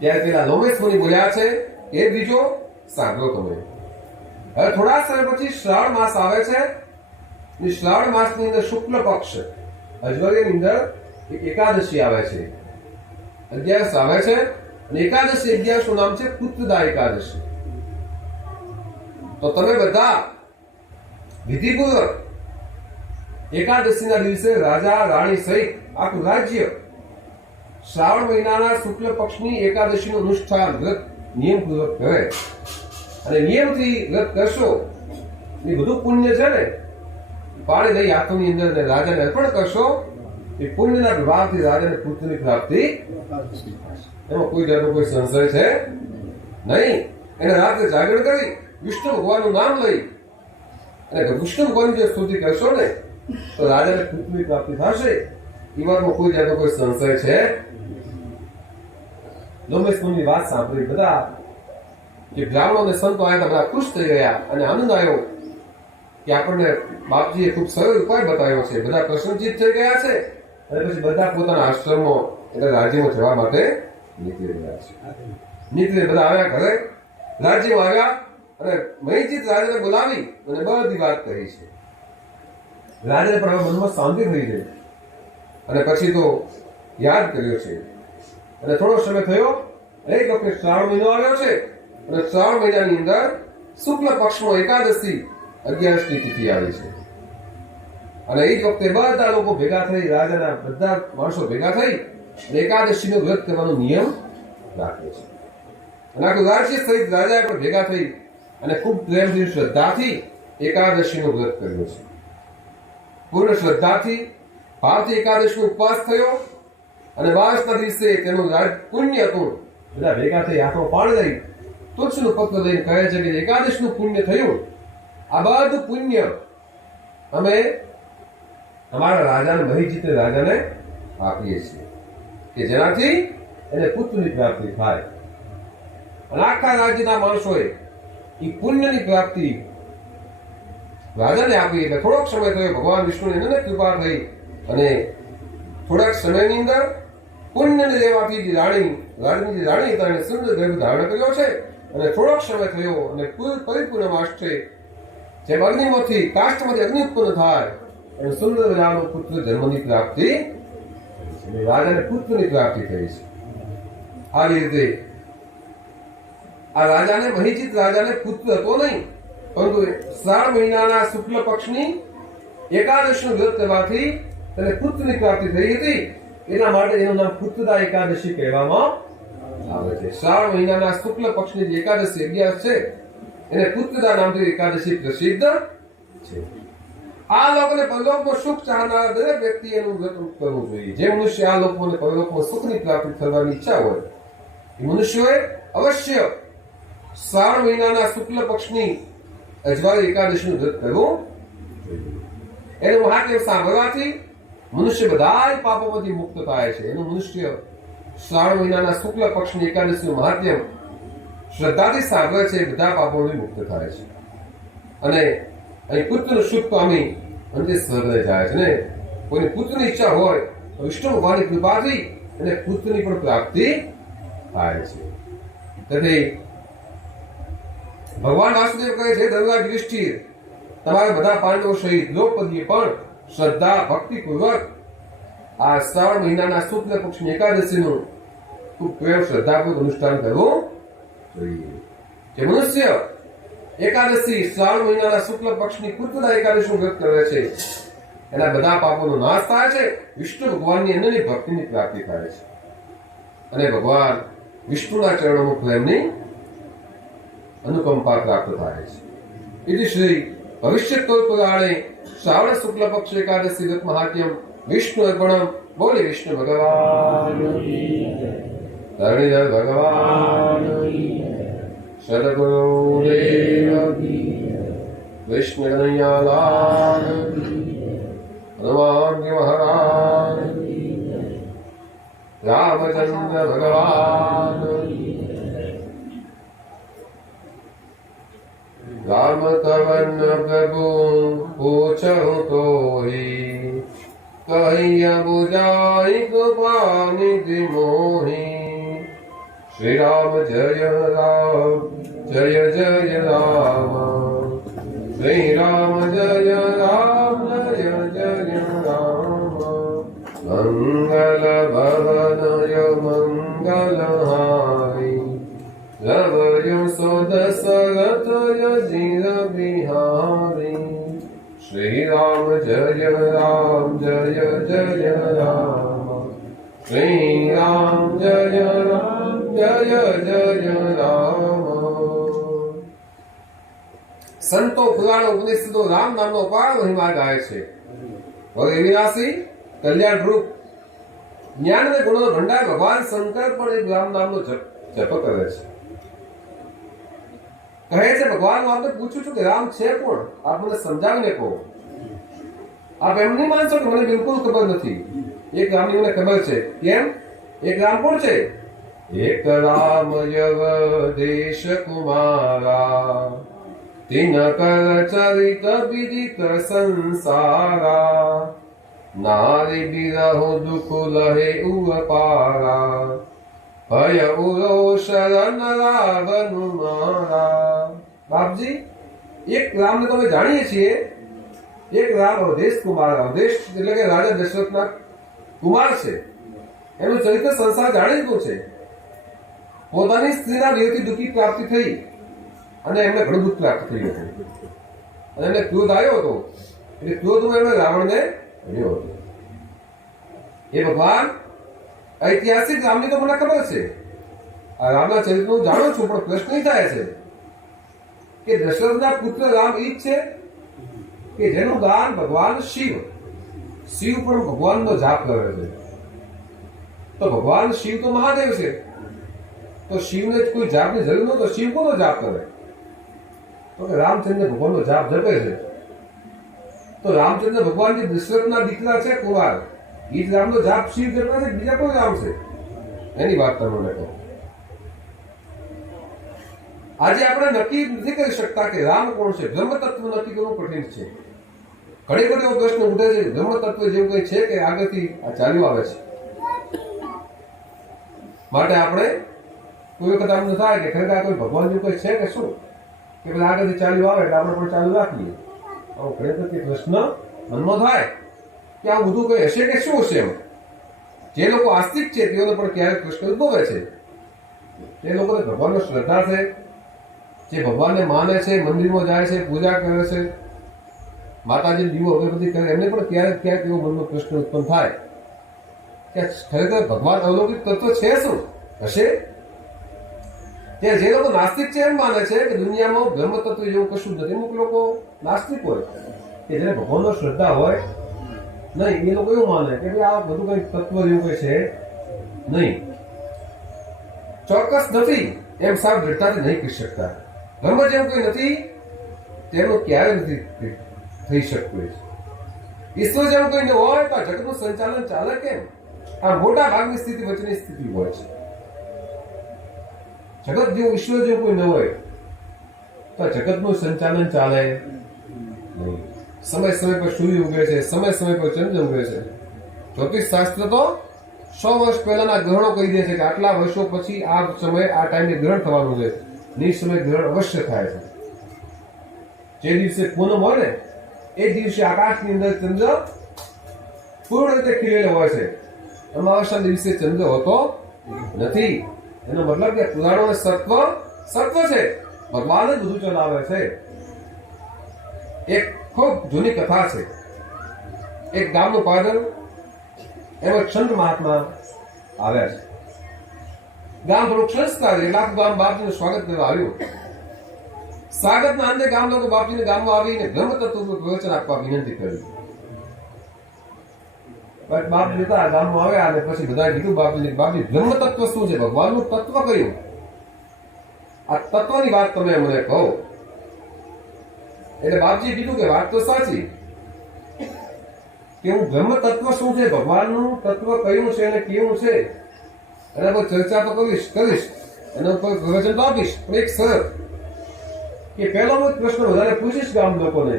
ત્યારે પેલા લોમેશ મુનિ બોલ્યા છે એ બીજો સાંભળો તમે. હવે થોડા સમય પછી શ્રાવણ માસ આવે છે. શ્રાવણ માસની અંદર શુક્લ પક્ષ અજવાળીની અંદર એક એકાદશી આવે છે, 11 આવે છે. અને એકાદશી 11 નું નામ છે પુત્રદા એકાદશી. તો તમે બધા વિધિપૂર્વક એકાદશીના દિવસે રાજા રાણી સહિત આખું રાજ્ય શ્રાવણ મહિનાના શુક્લ પક્ષની એકાદશીનું અનુષ્ઠાન વ્રત નિયમપૂર્વક કરે. અને નિયમથી વ્રત કરશો એ બધું પુણ્ય છે ને, પાણી લઈ હાથોની અંદર અને રાજાને અર્પણ કરશો એ પુણ્યના પ્રભાવથી રાજાને પુત્રની પ્રાપ્તિ એમાં કોઈ જાતનો કોઈ સંશય છે નહીં. એને રાત્રે જાગરણ કરી વિષ્ણુ ભગવાનનું નામ લઈ અને વિષ્ણુ ભગવાનની જો સ્તુતિ કરશો ને તો રાજાને પુત્રની પ્રાપ્તિ થશે. એ વાતમાં કોઈ જાતનો કોઈ સંશય છે. લોમેશ મુનિની વાત સાંભળી બધા જે બ્રાહ્મણો અને સંતો આવ્યા બધા ખુશ થઈ ગયા અને આનંદ આવ્યો કે આપણને બાપજીએ ખૂબ સરળ ઉપાય બતાવ્યો છે. બધા પ્રસન્નચિત થઈ ગયા છે અને પછી બધા પોતાના આશ્રમો એટલે રાજ્યમાં જવા માટે નીકળી રહ્યા છે. નીકળી બધા આવ્યા ઘરે રાજ્યમાં આવ્યા અને મહિજીત રાજાને બોલાવી અને બધી વાત કહી છે. રાજાને પણ હવે મનમાં શાંતિ થઈ ગઈ અને પછી તો યાદ કર્યો છે. અને થોડો સમય થયો એક વખતે શ્રાવણ મહિનો આવ્યો છે અને શ્રાવણ મહિનાની અંદર શુક્લ પક્ષમાં એકાદશી 11મી તિથિ આવી છે. અને એ જ વખતે બધા લોકો ભેગા થઈ રાજાના બધા માણસો ભેગા થઈ એકાદશીનો વ્રત કરવાનો નિયમ રાખ્યો છે. અને આખું રાજ્ય સહિત રાજાએ પણ ભેગા થઈ અને ખૂબ પ્રેમથી શ્રદ્ધાથી એકાદશીનો વ્રત કર્યો છે. પૂર્ણ શ્રદ્ધાથી ભાવથી એકાદશીનો ઉપવાસ થયો અને 22ના દિવસે તેનું પુણ્ય હતું. બધા ભેગા થઈ હાથમાં પાણી લઈ તુલસીનું પત્ર લઈને કહે છે કે એકાદશીનું પુણ્ય થયું. આ બધું પુણ્ય અમે અમારા રાજાને મહિજીત રાજાને આપીએ છીએ કે જેનાથી એને પુત્રની પ્રાપ્તિ થાય. અને આખા રાજ્યના માણસોએ એ પુણ્યની પ્રાપ્તિ રાજાને આપી. એટલે થોડોક સમય થયો ભગવાન વિષ્ણુની એને કૃપા થઈ અને થોડાક સમયની અંદર પુણ્યને લેવાથી જે રાજની જે રાણી હતા એને સુંદર ગર્ભ ધારણ કર્યો છે. અને થોડોક સમય થયો અને પરિપૂર્ણ માસ છે જેમ અગ્નિમાંથી કાષ્ઠમાંથી અગ્નિ ઉત્પન્ન થાય અને સુંદર મજાનો પુત્ર જન્મની પ્રાપ્તિ રાજાને પુત્રની પ્રાપ્તિ થઈ છે. આ રીતે આ રાજાને મહિજીત રાજાને પુત્ર હતો નહીં પરંતુ શ્રાવણ મહિનાના શુક્લ પક્ષની એકાદશીનું વ્રત કરવાથી તેને પુત્રની પ્રાપ્તિ થઈ હતી. એના માટે એનું નામ પુત્રદા એકાદશી કહેવામાં આવે છે. શ્રાવણ મહિનાના શુક્લ પક્ષની જે એકાદશી 11 છે એને પુત્રદા નામથી એકાદશી પ્રસિદ્ધ છે. આ લોકોને પરલોકમાં સુખ ચાહનાર દરેક વ્યક્તિ એનું વ્રત કરવું જોઈએ. જે મનુષ્ય આ લોકોને પરલોકમાં સુખની પ્રાપ્તિ થવાની ઈચ્છા હોય એ મનુષ્યોએ અવશ્ય શ્રાવણ મહિનાના શુક્લ પક્ષની અજવાળી એકાદશીનું વ્રત કરવું જોઈએ. એનું મહાત્મ્ય સાંભળવાથી મનુષ્ય બધા પાપોમાંથી મુક્ત થાય છે. એનું મનુષ્ય શ્રાવણ મહિનાના શુક્લ પક્ષની એકાદશીનું મહાત્મ્ય શ્રદ્ધાથી સાંભળે છે બધા પાપોથી મુક્ત થાય છે. અને અહીં પુત્રનું સુખ પામી અંતે સ્વર્ગને જાય છે. ને કોઈની પુત્રની ઈચ્છા હોય તો વિષ્ણુ ભગવાનની કૃપાથી એને પુત્રની પણ પ્રાપ્તિ થાય છે. તેથી ભગવાન વાસુદેવ કહે છે ધર્મરાજ યુધિષ્ઠિર તમારે બધા પાંડવો સહિત દ્રૌપદીએ પણ શ્રદ્ધા ભક્તિપૂર્વક આ શ્રાવણ મહિનાના શુક્લ પક્ષની એકાદશીનું ખૂબ પ્રેમ શ્રદ્ધાપૂર્વક અનુષ્ઠાન કરવું જોઈએ. જે મનુષ્ય એકાદશી શ્રાવણ મહિનાના શુક્લ પક્ષની પુત્રદા એકાદશીનું વ્રત કરે છે એના બધા પાપોનો નાશ થાય છે. વિષ્ણુ ભગવાનની અનન્ય ભક્તિની પ્રાપ્તિ થાય છે અને ભગવાન વિષ્ણુના ચરણોમાં પ્રેમની અનુકંપા પ્રાપ્ત થાય છે. ઇતિ શ્રી ભવિષ્યતો પુરાણે શ્રાવણ શુક્લ પક્ષ એકાદશી વ્રત મહાત્મ્યમ વિષ્ણુ અર્પણમ. બોલે વિષ્ણુ ભગવાન ધરણીધર ભગવાન સદગુરુદેવ વિષ્ણુ કનૈયાલાલ હનુમાન મહારાજ રામચંદ્ર ભગવાન राम कवन प्रभु पूछो तो ही कहिया बुझाई कृपानिधि मोही. श्री राम जय जय राम श्री राम जय राम मंगल भवनय मंगल हारी रवयु सुद सरत यजिर बिहारी. श्री राम जय राम श्री राम जय राम. સંતો પુરાણો ઉપનિષદો રામ નામનો અપાર મહિમા ગાય છે. હવે વિનાશી કલ્યાણ રૂપ જ્ઞાન અને ગુણોનો ભંડાર ભગવાન શંકર પણ એક રામ નામનો જપ કરે છે. કહે છે ભગવાન હું આપને પૂછું છું કે રામ છે કોણ? આપ મને સમજાવીને કહો. આપ એમ નહીં માનશો કે મને બિલકુલ ખબર નથી. એક રામની મને ખબર છે. કેમ? એક રામ કોણ છે? એક રામ જગદેશ કુમારા તિનકર ચરિત વિદિત સંસારા નારી બિરહો દુઃખ લહે ઉપારા ભય ઉરો શરણ રાવણ મારા. બાપજી, એક રામને તમે જાણીએ છીએ. એક રામ અવધેશ કુમાર. અવધેશ એટલે કે રાજા દશરથના કુમાર છે. એનું ચરિત્ર સંસાર જાણીતું છે. પોતાની સ્ત્રીના દેહથી દુઃખી પ્રાપ્તિ થઈ અને એમને ઘણું દુઃખ પ્રાપ્ત થયું હતું અને એમને ક્રોધ આવ્યો હતો. એટલે ક્રોધમાં એમણે રાવણને હણ્યો હતો. એ ભગવાન ઐતિહાસિક રામની તો મને ખબર છે. આ રામના ચરિત્ર હું જાણું છું, પણ પ્રશ્ન એ થાય છે કે દશરથના પુત્ર રામ એ જ છે કે જેનું ગાન ભગવાન શિવ પણ ભગવાનનો જાપ કરે છે. તો ભગવાન શિવ તો મહાદેવ છે, તો શિવને કોઈ જાપની જરૂર ન, તો શિવ કોનો જાપ કરે? તો કે રામચંદ્ર ભગવાનનો જાપ જપે છે. તો રામચંદ્ર ભગવાન જે દશરથના દીકરા છે કુંવાર, એ જ રામનો જાપ શિવ જપે છે. બીજા કોઈ રામ છે? એની વાત તમને કહો. આજે આપણે નક્કી નથી કરી શકતા કે રામ કોણ છે. બ્રહ્મ તત્વ નક્કી કરવું કઠિન છે. ઘણી બધી એવો પ્રશ્ન ઉઠે છે બ્રહ્મ તત્વ જેવું કઈ છે કે આગળથી આ ચાલ્યું આવે છે. માટે આપણે કોઈ વખત આમ થાય કે ખરેખર કોઈ ભગવાન જેવું કોઈ છે કે શું, કે પેલા આગળથી ચાલ્યું આવે એટલે આપણે પણ ચાલુ રાખીએ. આવો ખરેખર કે પ્રશ્ન મનમાં થાય કે આ બધું કઈ હશે કે શું હશે. એમ જે લોકો આસ્તિક છે તેઓને પણ ક્યારેક પ્રશ્ન ઉદ્ભવે છે. તે લોકોને ભગવાનનો શ્રદ્ધા છે, જે ભગવાનને માને છે, મંદિરમાં જાય છે, પૂજા કરે છે, માતાજી દીવો અગરબત્તી કરે, એમને પણ ક્યારેક ક્યારેક એવો મનનો પ્રશ્ન ઉત્પન્ન થાય કે ખરેખર ભગવાન અલૌકિક તત્વ છે શું હશે? ત્યાં જે લોકો નાસ્તિક છે એમ માને છે કે દુનિયામાં બ્રહ્મ તત્વ જેવું કશું નથી. અમુક લોકો નાસ્તિક હોય કે જેને ભગવાનનો શ્રદ્ધા હોય નહીં, એ લોકો એવું માને કે આ બધું કઈ તત્વ જેવું કઈ છે નહીં. ચોક્કસ નથી એમ સાહેબ દ્રઢતાથી નહીં કહી શકતા. બ્રહ્મ જેવું કઈ નથી તેનું ક્યારે નથી થઈ શકતું. ઈશ્વર જેવું કઈ ન હોય તો જગતનું સંચાલન ચાલે કેમ? આ મોટા ભાગની સ્થિતિ વચ્ચેની સ્થિતિ હોય છે. જગત જેવું ઈશ્વર જેવું કોઈ ન હોય તો જગતનું સંચાલન ચાલે નહીં. સમય સમય પર સૂર્ય ઉગે છે, સમય સમય પર ચંદ્ર ઉગે છે. જ્યોતિષ શાસ્ત્ર તો 100 વર્ષ પહેલાના ગ્રહણો કહી દે છે કે આટલા વર્ષો પછી આ સમય આ ટાઈમે ગ્રહણ થવાનું છે. નિસમય ગ્રહણ અવશ્ય થાય છે. જે દિવસે પૂનમ હોય ને એ દિવસે આકાશની અંદર ચંદ્ર પૂર્ણ રીતે ખીલેલો હોય છે. અમાવસ્યા દિવસે ચંદ્ર હોતો નથી. એનો મતલબ કે પુરાણો સત્વ છે, ભગવાન જ બધું ચલાવે છે. એક ખૂબ જૂની કથા છે. એક ગામનું પાદર, એમાં સંત મહાત્મા આવ્યા છે. ગામ થોડુંક સંસ્કાર એટલે આખું ગામ બાપજીનું સ્વાગત કરવા આવ્યું. સ્વાગતના અંતે ગામ લોકો બાપજીને ગામમાં આવીને બ્રહ્મ તત્વનું પ્રવચન આપવા વિનંતી કરી. બાપજી હતા ગામમાં આવ્યા અને પછી બધા કીધું બાપજી બ્રહ્મ તત્વ શું છે? ભગવાનનું તત્વ કયું? આ તત્વની વાત તમે મને કહો. એટલે બાપજીએ કીધું કે વાત તો સાચી કે હું બ્રહ્મ તત્વ શું છે, ભગવાનનું તત્વ કયું છે અને કેવું છે એના પર ચર્ચા તો કરીશ, એના ઉપર પ્રવચન તો આપીશ. પણ એક સરળ કે પહેલો પ્રશ્ન વધારે પૂછીશ ગામ લોકોને,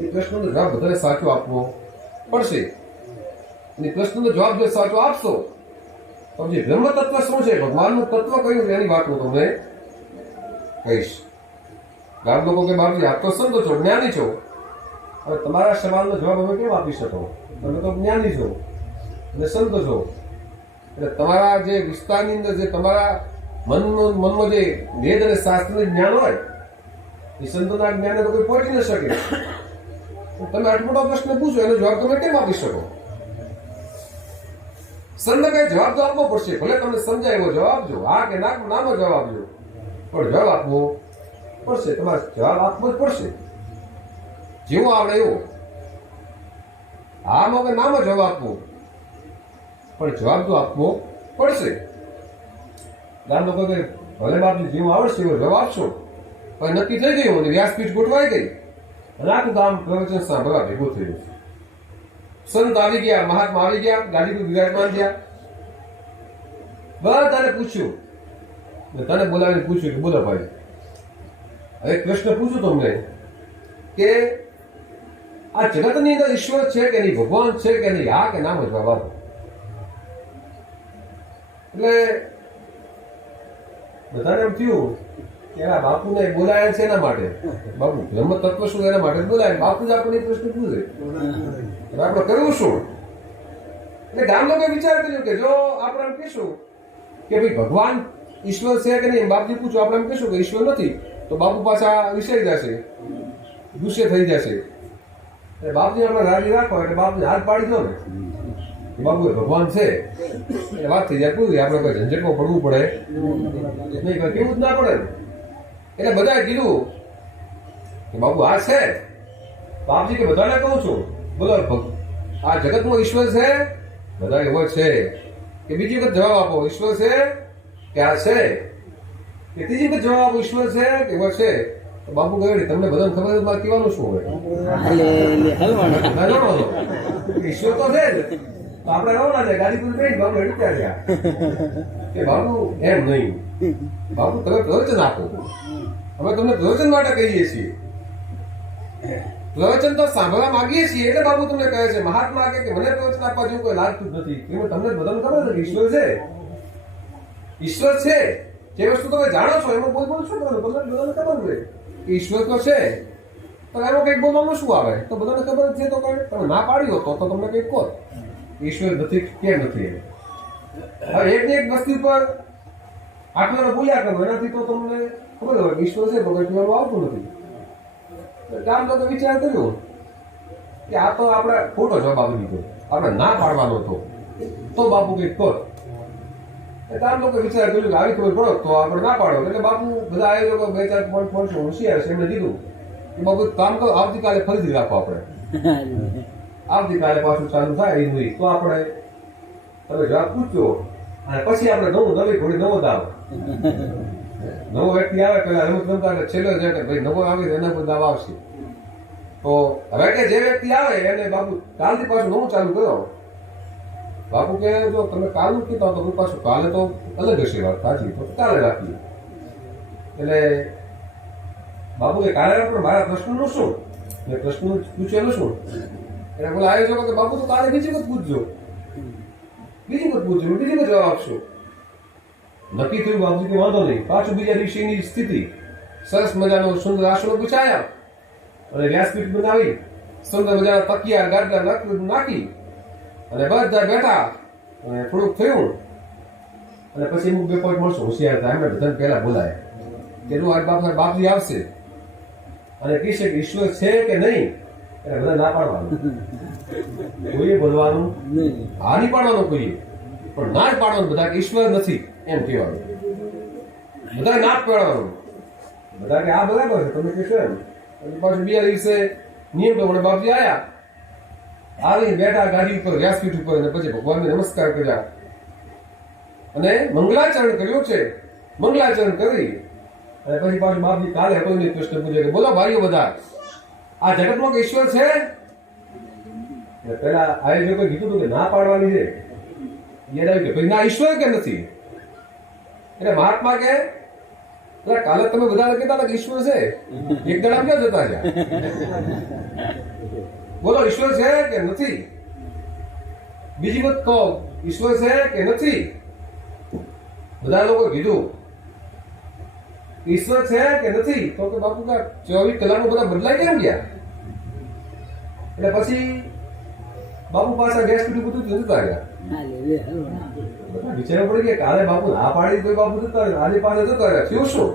એ પ્રશ્નનો જવાબ વધારે સાચો આપવો પડશે. અને પ્રશ્નનો જવાબ જો સાચો આપશો તો જે બ્રહ્મ તત્વ શું છે, ભગવાનનું તત્વ કયું છે એની વાત હું તમને કહીશ. ગામ લોકો કે બાપજી આપ તો સંતો છો, જ્ઞાની છો, હવે તમારા સવાલનો જવાબ અમે કેમ આપી શકો? તમે તો જ્ઞાની છો અને સંતો છો. એટલે તમારા જે વિસ્તારની અંદર જે તમારા મનમાં જે વેદ અને શાસ્ત્રનું જ્ઞાન હોય એ સંતોના જ્ઞાને તો કોઈ પહોંચી ન શકે. તમે આટલો મોટો પ્રશ્ન પૂછો એનો જવાબ તમે કેમ આપી શકો? સંત કઈ જવાબ તો આપવો પડશે. ભલે તમને સમજાય એવો જવાબ જો, હા કે ના નાનો જવાબ આપજો, પણ જવાબ આપવો પડશે, તમારે જવાબ આપવો જ પડશે, જેવો આવડે એવો. આમ હવે નામ જવાબ આપવો, પણ જવાબ તો આપવો પડશે. ગામ લોકો કે ભલે બાપજી જેવું આવડશે એવો જવાબ આપશો, પણ નક્કી થઈ ગયું અને વ્યાસપીઠ ગોઠવાઈ ગઈ અને આખું ગામ પ્રવચન સાંભળવા ભેગું થયું. સંત આવી ગયા, મહાત્મા આવી ગયા, ગાડી પર બિરાજમાન થયા. બધાને પૂછ્યું, તને બોલાવીને પૂછ્યું કે બોલો ભાઈ, હવે કૃષ્ણ પૂછું તમને કે આ જગતની અંદર ઈશ્વર છે કે નહીં, ભગવાન છે કે નહીં, હા કે નામ જવાબ આપો. એટલે બધાને એમ થયું કે આ બાપુને બોલાયા છે એના માટે, બાપુ બ્રહ્મ તત્વ શું એના માટે બોલાય, બાપુ જ આપણને પ્રશ્ન પૂછે, આપણે કરવું શું? એટલે ગામ લોકોએ વિચાર કર્યો કે જો આપણે એમ કહીશું કે ભાઈ ભગવાન ઈશ્વર છે કે નહીં, બાપજી પૂછો, આપણે એમ કહીશું કે ઈશ્વર નથી, તો બાપુ પાછા વિસરી જશે, ગુસ્સે થઈ જશે. એટલે બાપજી આપણે રાજી રાખો એટલે બાપને હાથ પાડી દો ને, બાપુ ભગવાન છે એટલે વાત થઈ જાય, પૂરી આપણે કોઈ ઝંઝટમાં પડવું પડે નહીં, કેવું જ ના પડે. એટલે બધાએ કીધું કે બાપુ આ છે. બાપજી કે બધાને કહું છું, બોલો આ જગતમાં ઈશ્વર છે? બધા એવો છે કે બીજી વખત જવાબ આપો, ઈશ્વર છે કે આ છે? કે ત્રીજી વખત જવાબ આપો, ઈશ્વર છે કે એવો છે? બાપુ કહ્યું તમને બધાને ખબર છે કહેવાનું શું હોય, ઈશ્વર તો છે જ, તો આપણે રવાના છે ગાડી પર બેસી બાપુ હેડી ગયા કે બાપુ એમ નહીં, બાપુ તમે પ્રવચન આપો, અમે તમને પ્રવચન માટે કહીએ છીએ, પ્રવચન તો સાંભળવા માંગીએ છીએ, એટલે બાપુ તમને કહે છે. મહાત્મા કે મને પ્રવચન આપવા જેવું કોઈ લાગતું જ નથી. તમને બધાને ખબર છે કે ઈશ્વર છે, ઈશ્વર છે, જે વસ્તુ તમે જાણો છો એમાં કોઈ બોલ શું કરો, બધાને ખબર છે કે ઈશ્વર તો છે, તો એમાં કંઈક બોલવાનું શું આવે? તો બધાને ખબર છે, તો કઈ તમે ના પાડ્યો તો તમને કંઈક કહો ઈશ્વર નથી કેમ નથી. હવે એક ને એક વસ્તુ પર આટલા બોલ્યા કરો, એનાથી તો તમને ખબર હોય કે ઈશ્વર છે, તો કઈ કહેવાનું આવતું નથી. ગામ લોકો વિચાર કર્યો કે આ તો આપણે ખોટો જવાબ આપી દીધો, આપણે ના પાડવાનો હતો તો બાપુ કઈક કર. ગામ લોકો વિચાર કર્યું કે આવી ખબર પડો તો આપણે ના પાડો. એટલે બાપુ બધા આયોજકો બે ચાર પોઈન્ટ હોશિયાર છે, એમને કીધું કે બાપુ કામ કરો, આવતીકાલે ફરીથી રાખો, આપણે આવતીકાલે પાછું ચાલુ થાય એનું તો આપણે તમે જવાબ પૂછજો અને પછી આપણે નવી ઘોડી નવો દાવ, નવો વ્યક્તિ આવે પેલા રમત રમતા એટલે છેલ્લો છે કે ભાઈ નવો આવે એના પર દાવ આવશે. તો હવે કે જે વ્યક્તિ આવે એને બાપુ કાલથી પાછું નવું ચાલુ કરો. બાપુ કે જો તમે કાલનું કીધા તો પાછું કાલે તો અલગ હશે વાત સાચી, તો કાલે રાખીએ. એટલે બાપુ કે કાલે પણ મારા પ્રશ્નનું શું, મેં પ્રશ્ન પૂછેલું શું? એટલે બોલે આયોજકો કે બાપુ તો કાલે બીજી વખત પૂછજો, બીજી વખત પૂછજો, બીજી વખત જવાબ આપશો. નક્કી થયું બાપજી કે વાંધો નહીં. પાછું બીજા દિવસની સ્થિતિ, સરસ મજાનો સુંદર આસનો પૂછાયા અને વ્યાસપીઠ બનાવી સુંદર મજાના તકિયા ગાદલા નાખી અને બધા બેઠા અને થોડુંક થયું અને પછી અમુક બે પોઈન્ટ મળશો હોશિયાર હતા, એમને બધાને પહેલા બોલાય કે આજ બાપજી આવશે અને કહેશે કે ઈશ્વર છે કે નહીં, એટલે બધા ના પાડવાનું, કોઈએ બોલવાનું હા નહીં પાડવાનું, કોઈએ પણ ના જ પાડવાનું, બધા કે ઈશ્વર નથી એમ કહેવાનું, બધા ના જ પાડવાનું. બધા કે આ બરાબર છે તમે કહેશો એમ. પાછું બીજા દિવસે નિયમ પ્રમાણે બાપજી આવ્યા, આવીને બેઠા ગાડી ઉપર વ્યાસપીઠ ઉપર અને પછી ભગવાનને નમસ્કાર કર્યા અને મંગલાચરણ કર્યું છે. મંગલાચરણ કરી અને પછી પાછું બાપજી કાલે હતો ને પ્રશ્ન પૂછે કે બોલો ભાઈઓ બધા આ જગતમાં ઈશ્વર છે? પેલા આયોજકોએ કીધું હતું કે ના પાડવાની છે, યાદ આવ્યું કે ભાઈ ના ઈશ્વર કે નથી. એટલે મહાત્મા કે કાલે તમે બધા કહેતા હતા કે ઈશ્વર છે, એક દડા ક્યાં જતા છે? બોલો ઈશ્વર છે કે નથી? બીજી વખત કહો ઈશ્વર છે કે નથી? બધા લોકો કીધું ઈશ્વર છે કે નથી? તો કે બાપુ કા 24 કલાકમાં બધા બદલાઈ કેમ ગયા? એટલે પછી બાપુ પાછા ગેસ પીઠું બધું જતા રહ્યા. વિચાર પડી ગયા કાલે બાપુ ના પાડી કોઈ બાપુ જતા રહ્યા, આજે પાછા જતા રહ્યા, થયું શું?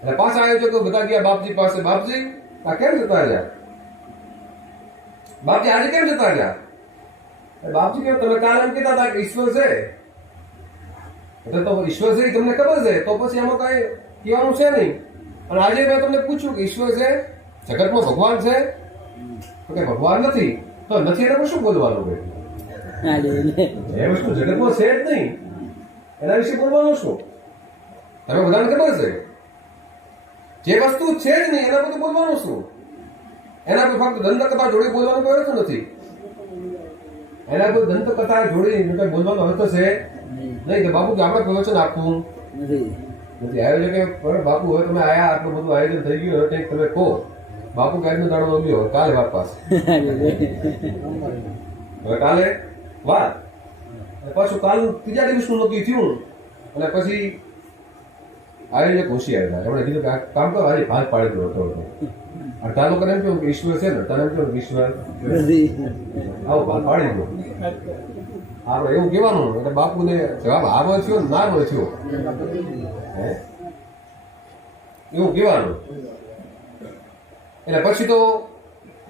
એટલે પાછા આયોજકો બધા ગયા બાપજી પાસે, બાપજી આ કેમ જતા રહ્યા? બાપજી આજે કેમ જતા રહ્યા? બાપજી કેમ તમે કાલે એમ કહેતા હતા કે ઈશ્વર છે, એટલે તો ઈશ્વર છે તમને ખબર છે, તો પછી આમાં કઈ કહેવાનું છે નહીં. અને આજે મેં તમને પૂછ્યું કે ઈશ્વર છે, જગતમાં ભગવાન છે, તો કે ભગવાન નથી, તો નથી એને શું બોલવાનું કે એ વસ્તુ જગતમાં છે જ નહીં, એના વિશે બોલવાનું શું? તમે બધાને ખબર છે જે વસ્તુ છે જ નહીં એના બધું બોલવાનું શું? એના પર ફક્ત દંતકથા જોડી બોલવાનું કોઈ હોતું નથી. એના કોઈ દંતકથા જોડી કઈ બોલવાનું હોતો છે નહીં કે બાપુ કે આપણે પ્રવચન આપવું નથી. આયોજન કે બાપુ હવે તમે આયા, આટલું બધું આયોજન થઈ ગયું, હવે કંઈક તમે કહો. બાપુ કે આજનો દાડો ગયો, કાલે વાત પાસે, હવે કાલે વાત, પાછું કાલનું ત્રીજા દિવસનું નક્કી થયું. અને પછી આયોજક હોશિયાર હતા, એમણે કીધું કે આ કામ કરો, આજે ભાગ પાડી દો હતો. અડધા લોકો એમ કેવું કે ઈશ્વર છે ને, તને એમ કેવું કે ઈશ્વર આવો ભાગ પાડી દો. આપણે એવું કહેવાનું એટલે બાપુને જવાબ આવો થયો ને ના થયો એવું કહેવાનું. એટલે પછી તો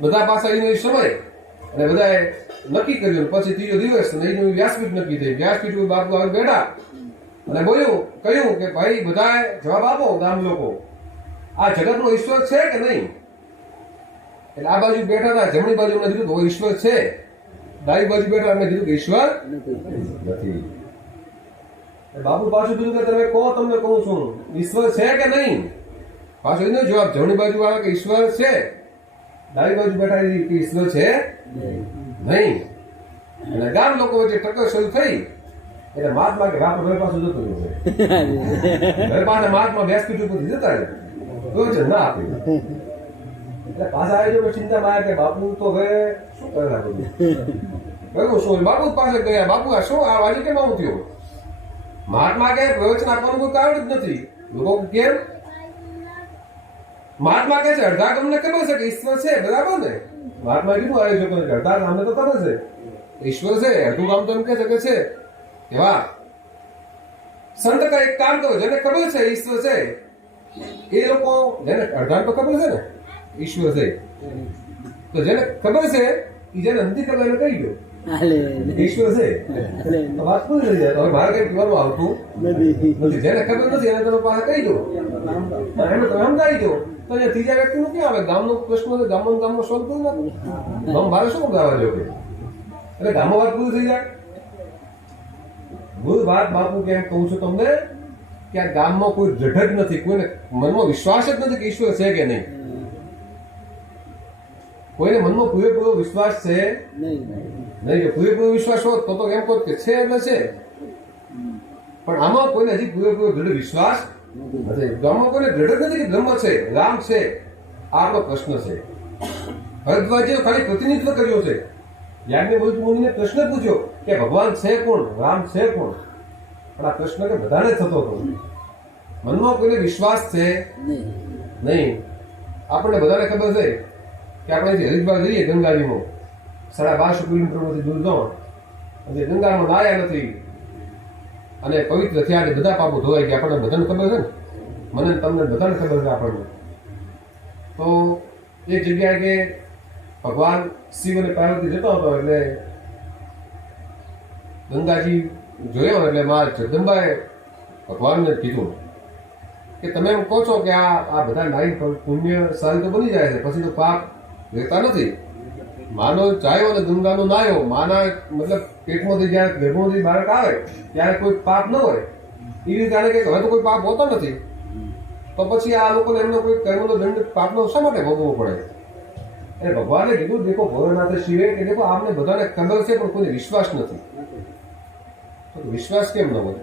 બધા પાસે એનો સમય અને બધાએ નક્કી કર્યું. પછી ત્રીજો દિવસ એનું વ્યાસપીઠ નક્કી થઈ. વ્યાસપીઠ બાપુ આવી બેઠા અને કહ્યું કે ભાઈ બધાએ જવાબ આપો, ગામ લોકો, આ જગતનો ઈશ્વર છે કે નહીં? એટલે આ બાજુ બેઠા હતા, જમણી બાજુ એમને કીધું ઈશ્વર છે, ડાબી બાજુ બેઠા એમને કીધું કે ઈશ્વર નથી. બાપુ પાછું કીધું કે તમે કહો, તમને કહું છું ઈશ્વર છે કે નહીં? પાછો એનો જવાબ જમણી બાજુ આવે કે ઈશ્વર છે, ડાબી બાજુ બેઠા કે ઈશ્વર છે નહીં. અને ગામ લોકો વચ્ચે ટક્કર શરૂ થઈ. એટલે મહાત્મા કે બાપુ ઘર પાછું જતું રહ્યું છે, ઘર પાસે મહાત્મા વ્યાસપીઠ ઉપરથી જતા રહ્યું, ના આપ્યું. એટલે પાછા આવી જો ચિંતામાં આવ્યા કે બાપુ તો હવે શું કરેલા બધું કહ્યું શું? બાપુ પાસે ગયા, બાપુ આ શું આ વાજી કેમ આવું થયું? મહાત્મા કે પ્રવચન આપવાનું કોઈ કારણ જ નથી. લોકો કેમ? મહાત્મા કે છે અડધા તમને ખબર છે કે ઈશ્વર છે, બરાબર ને? મહાત્મા કીધું આયોજકો કે અડધા અમને તો ખબર છે ઈશ્વર છે, અડધું કામ તો એમ કે છે એવા સંત કા એક કામ કરો, જેને ખબર છે ઈશ્વર છે એ લોકો, જેને અડધા તો ખબર છે ને ઈશ્વર છે, તો જેને ખબર છે એ જેને નથી ખબર એને કહી દો ઈશ્વર છે. વાત પૂરી થઈ જાય. હવે મારે કઈ કહેવાનું આવતું નથી. જેને ખબર નથી એને તમે પાસે કહી દો, એને તમે સમજાવી દો. તો અહીંયા ત્રીજા વ્યક્તિ નું ક્યાં આવે? ગામનો પ્રશ્ન છે, ગામમાં સોલ્વ થયું નથી. ગામ મારે શું ગાવા જો? એટલે ગામમાં વાત પૂરી થઈ જાય. મૂળ વાત બાપુ કેમ કહું છું તમને કે આ ગામમાં કોઈ દ્રઢ જ નથી, કોઈને મનમાં વિશ્વાસ જ નથી કે ઈશ્વર છે કે નહીં. કોઈને મનમાં પૂરેપૂરો વિશ્વાસ છે નહીં. જો પૂરેપૂરો વિશ્વાસ હોત તો એમ કહો કે છે એટલે છે, પણ આમાં કોઈને હજી પૂરેપૂરો દ્રઢ વિશ્વાસ નથી. ગામમાં કોઈને દ્રઢ નથી કે બ્રહ્મ છે, રામ છે. આ આપણો પ્રશ્ન છે. ભરદ્વાજે ખાલી પ્રતિનિધિત્વ કર્યો છે. યાજ્ઞવલ્ક્ય મુનિને પ્રશ્ન પૂછ્યો કે ભગવાન છે કોણ, રામ છે કોણ? પણ આ પ્રશ્ન કે બધાને થતો હતો. મનમાં કોઈને વિશ્વાસ છે નહીં. આપણને બધાને ખબર છે કે આપણે જે હરિદ્વાર જઈએ ગંગાજીમાં 1250 કિલોમીટરમાંથી દૂર જાઓ અને ગંગામાં નાયા નથી અને પવિત્ર થયા અને બધા પાપો ધોવાઈ ગયા. આપણને બધાને ખબર છે ને, મને તમને બધાને ખબર છે. આપણને તો એક જગ્યાએ કે ભગવાન શિવ અને પાર્વતી જતો હતો એટલે ગંગાજી જોયો એટલે મા જગદંબાએ ભગવાનને કીધું કે તમે એમ કહો છો કે આ બધા નાઈ પુણ્યશાળી તો બની જાય છે, પછી તો પાપ રહેતા નથી. માનો ચાયો અને ગંગાનો નાયો, માના મતલબ પેટમાંથી જયારે ગર્ભમાંથી બાળક આવે ત્યારે કોઈ પાપ ન હોય. એ રીતે જાણે કે હવે તો કોઈ પાપ હોતો નથી, તો પછી આ લોકોને એમનો કોઈ કર્મનો દંડ પાપનો શા માટે ભોગવવો પડે? એટલે ભગવાને કીધું દેખો ભોળાનાથે શિવે કે દેખો આપને બધાને ખબર છે પણ કોઈને વિશ્વાસ નથી. તો વિશ્વાસ કેમ ન હોય?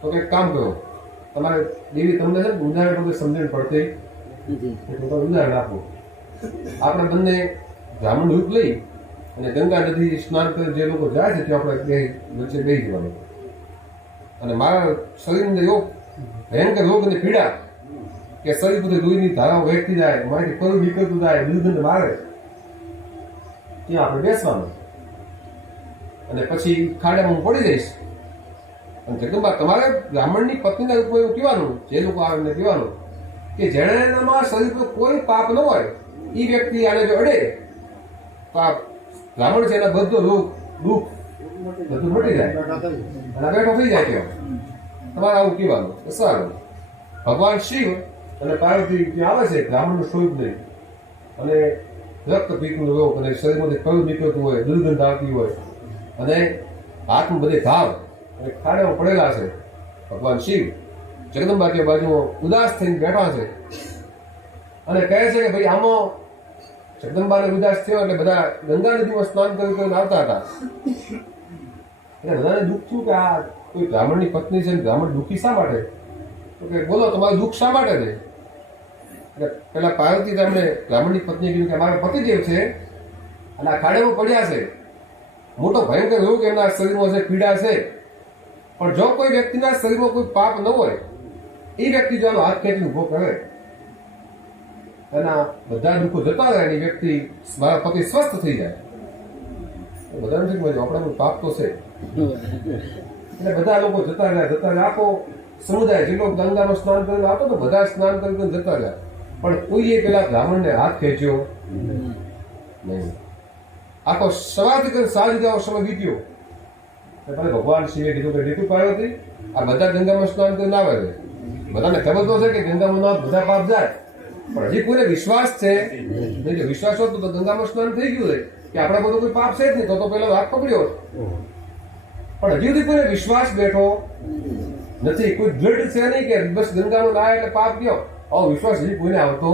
તો કંઈક કામ કરો, તમારે દેવી તમને છે ને ઉદાહરણ વગર સમજણ પડતી ઉદાહરણ આપો. આપણે બંને બ્રાહ્મણ રૂપ લઈ અને ગંગા નદી સ્નાન કરી જે લોકો જાય છે ત્યાં આપણે વચ્ચે બેસી જવાનું. અને મારા શરીરની અંદર એવો ભયંકર રોગ અને પીડા કે શરીર બધું લોહીની ધારાઓ વહેતી જાય, મારાથી પરું નીકળતું જાય, દુર્ગંધ મારે, ત્યાં આપણે બેસવાનું. અને પછી ખાડામાં હું પડી જઈશ. અને જગદંબા તમારે બ્રાહ્મણની પત્નીના રૂપમાં એવું કહેવાનું, જે લોકો આવે એમને કહેવાનું કે જેનામાં શરીર પર કોઈ પાપ ન હોય એ વ્યક્તિ આને જો અડે તો આ બ્રાહ્મણ છે એના બધો રોગ દુઃખ બધું મટી જાય અને બેઠો થઈ જાય. ત્યાં તમારે આવું કહેવાનું. સારું, ભગવાન શિવ અને પાર્વતી ત્યાં આવે છે, બ્રાહ્મણનું સ્વરૂપ નહીં, અને રક્ત પીકનો રોગ, અને શરીરમાંથી કયું નીકળતું હોય, દુર્ગંધ આવતી હોય, અને હાથમાં બધે ઘાવ, અને ખાડામાં પડેલા છે. ભગવાન શિવ જગદંબા કે બાજુમાં ઉદાસ થઈને બેઠા છે, અને કહે છે કે ભાઈ આમાં જગદંબાને ઉદાસ થયો એટલે બધા ગંગા નદીમાં સ્નાન કરીને આવતા હતા. એટલે બધાને દુઃખ થયું કે આ કોઈ બ્રાહ્મણની પત્ની છે, બ્રાહ્મણ દુઃખી શા માટે? તો કે બોલો તમારું દુઃખ શા માટે છે? એટલે પેલા પાર્વતી તમને બ્રાહ્મણની પત્નીએ કીધું કે અમારા પતિદેવ છે અને આ ખાડેમાં પડ્યા છે, મોટો ભયંકર રોગ એમના શરીરમાં છે, પીડા છે, પણ જો કોઈ વ્યક્તિના શરીરમાં કોઈ પાપ ન હોય, એ વ્યક્તિ જો હાથ ખેંચીને ઉભો કરે, એના બધા દુઃખો જતા રહે, એની વ્યક્તિ મારા પતિ સ્વસ્થ થઈ જાય. બધાને છે કે આપણે પાપ તો છે, એટલે બધા લોકો જતા રહ્યા. આખો સમુદાય જેટલો ગંગાનો સ્નાન કરીને આવતો તો બધા સ્નાન કરીને જતા રહ્યા, પણ કોઈએ પેલા બ્રાહ્મણને હાથ ખેંચ્યો નહીં. આખો સવારથી કરીને સાંજ જેવો સમય વીત્યો. ભગવાન શિવે કીધું કે રીતુ પાર્વતી, આ બધા ગંગામાં સ્નાન કરીને આવે છે, બધાને ખબર તો છે કે ગંગામાં ના બધા પાપ જાય, પણ હજી કોઈને વિશ્વાસ છે નહીં. કે વિશ્વાસ હોત તો ગંગામાં સ્નાન થઈ ગયું છે કે આપણા બધો કોઈ પાપ છે જ નહીં, તો પેલો હાથ પકડ્યો. પણ હજી સુધી કોઈને વિશ્વાસ બેઠો નથી, કોઈ દ્રઢ છે નહીં કે બસ ગંગામાં ના એટલે પાપ ગયો. આવો વિશ્વાસ હજી કોઈને આવતો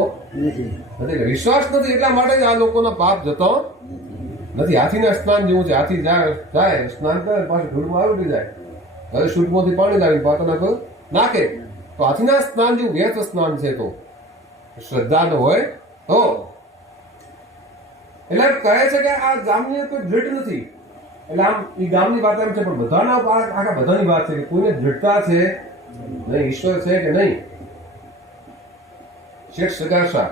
નથી. વિશ્વાસ નથી એટલા માટે જ આ લોકોનો પાપ જતો નથી. હાથીના સ્નાન જેવું છે, હાથી જાય સ્નાન કરે પાછું ધૂળમાં આવી જાય, હવે શુદ્ધમાંથી પાણી લાવી પાતાના પર નાખે, તો હાથીના સ્નાન જેવું વ્યર્થ સ્નાન છે. તો શ્રદ્ધા ન હોય તો એટલે કહે છે કે આ ગામની કોઈ દ્રઢ નથી. એટલે આમ એ ગામની વાત એમ છે, પણ બધાના આખા બધાની વાત છે કે કોઈને દ્રઢતા છે નહીં, ઈશ્વર છે કે નહીં. શેઠ સગાશા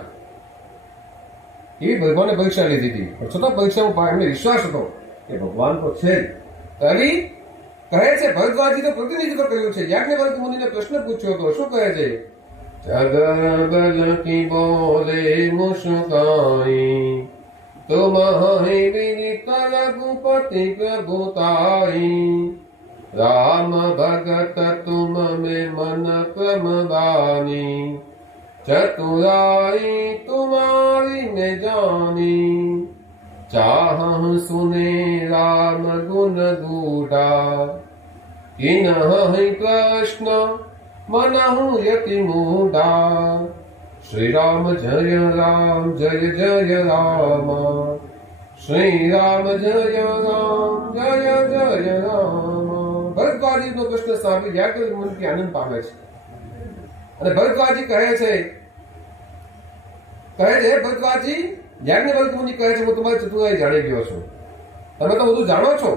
એવી ભગવાને પરીક્ષા લીધી હતી, પણ છતાં પરીક્ષામાં એમને વિશ્વાસ હતો કે ભગવાન તો છે જ. કહે છે ભરદ્વાજી તો પ્રતિનિધિત્વ કર્યું છે. યાજ્ઞવલ્ક્ય મુનિને પ્રશ્ન પૂછ્યો હતો, શું કહે છે? જગબલ કી બોલે મુસ્કાઈ तुम ही विदित रघुपति प्रभुताई राम भगत तुम में मन प्रमदानी चतुराई तुम्हारी में जानी चाह सुने राम गुण गूढ़ा किन कृष्ण मनहु यति मूढ़ा श्री राम जय जय राम श्री राम जय राम. ભરદ્વાજી નો પ્રશ્ન સાંભળી યાજ્ઞવલ્ક્ય મુનિ આનંદ પામે છે, અને ભરદ્વાજી કહે છે ભરદ્વાજી યાજ્ઞવલ્ક્ય મુનિ કહે છે, હું તમારી ચતુરાઈ જાણી ગયો છું, તમે તો બધું જાણો છો,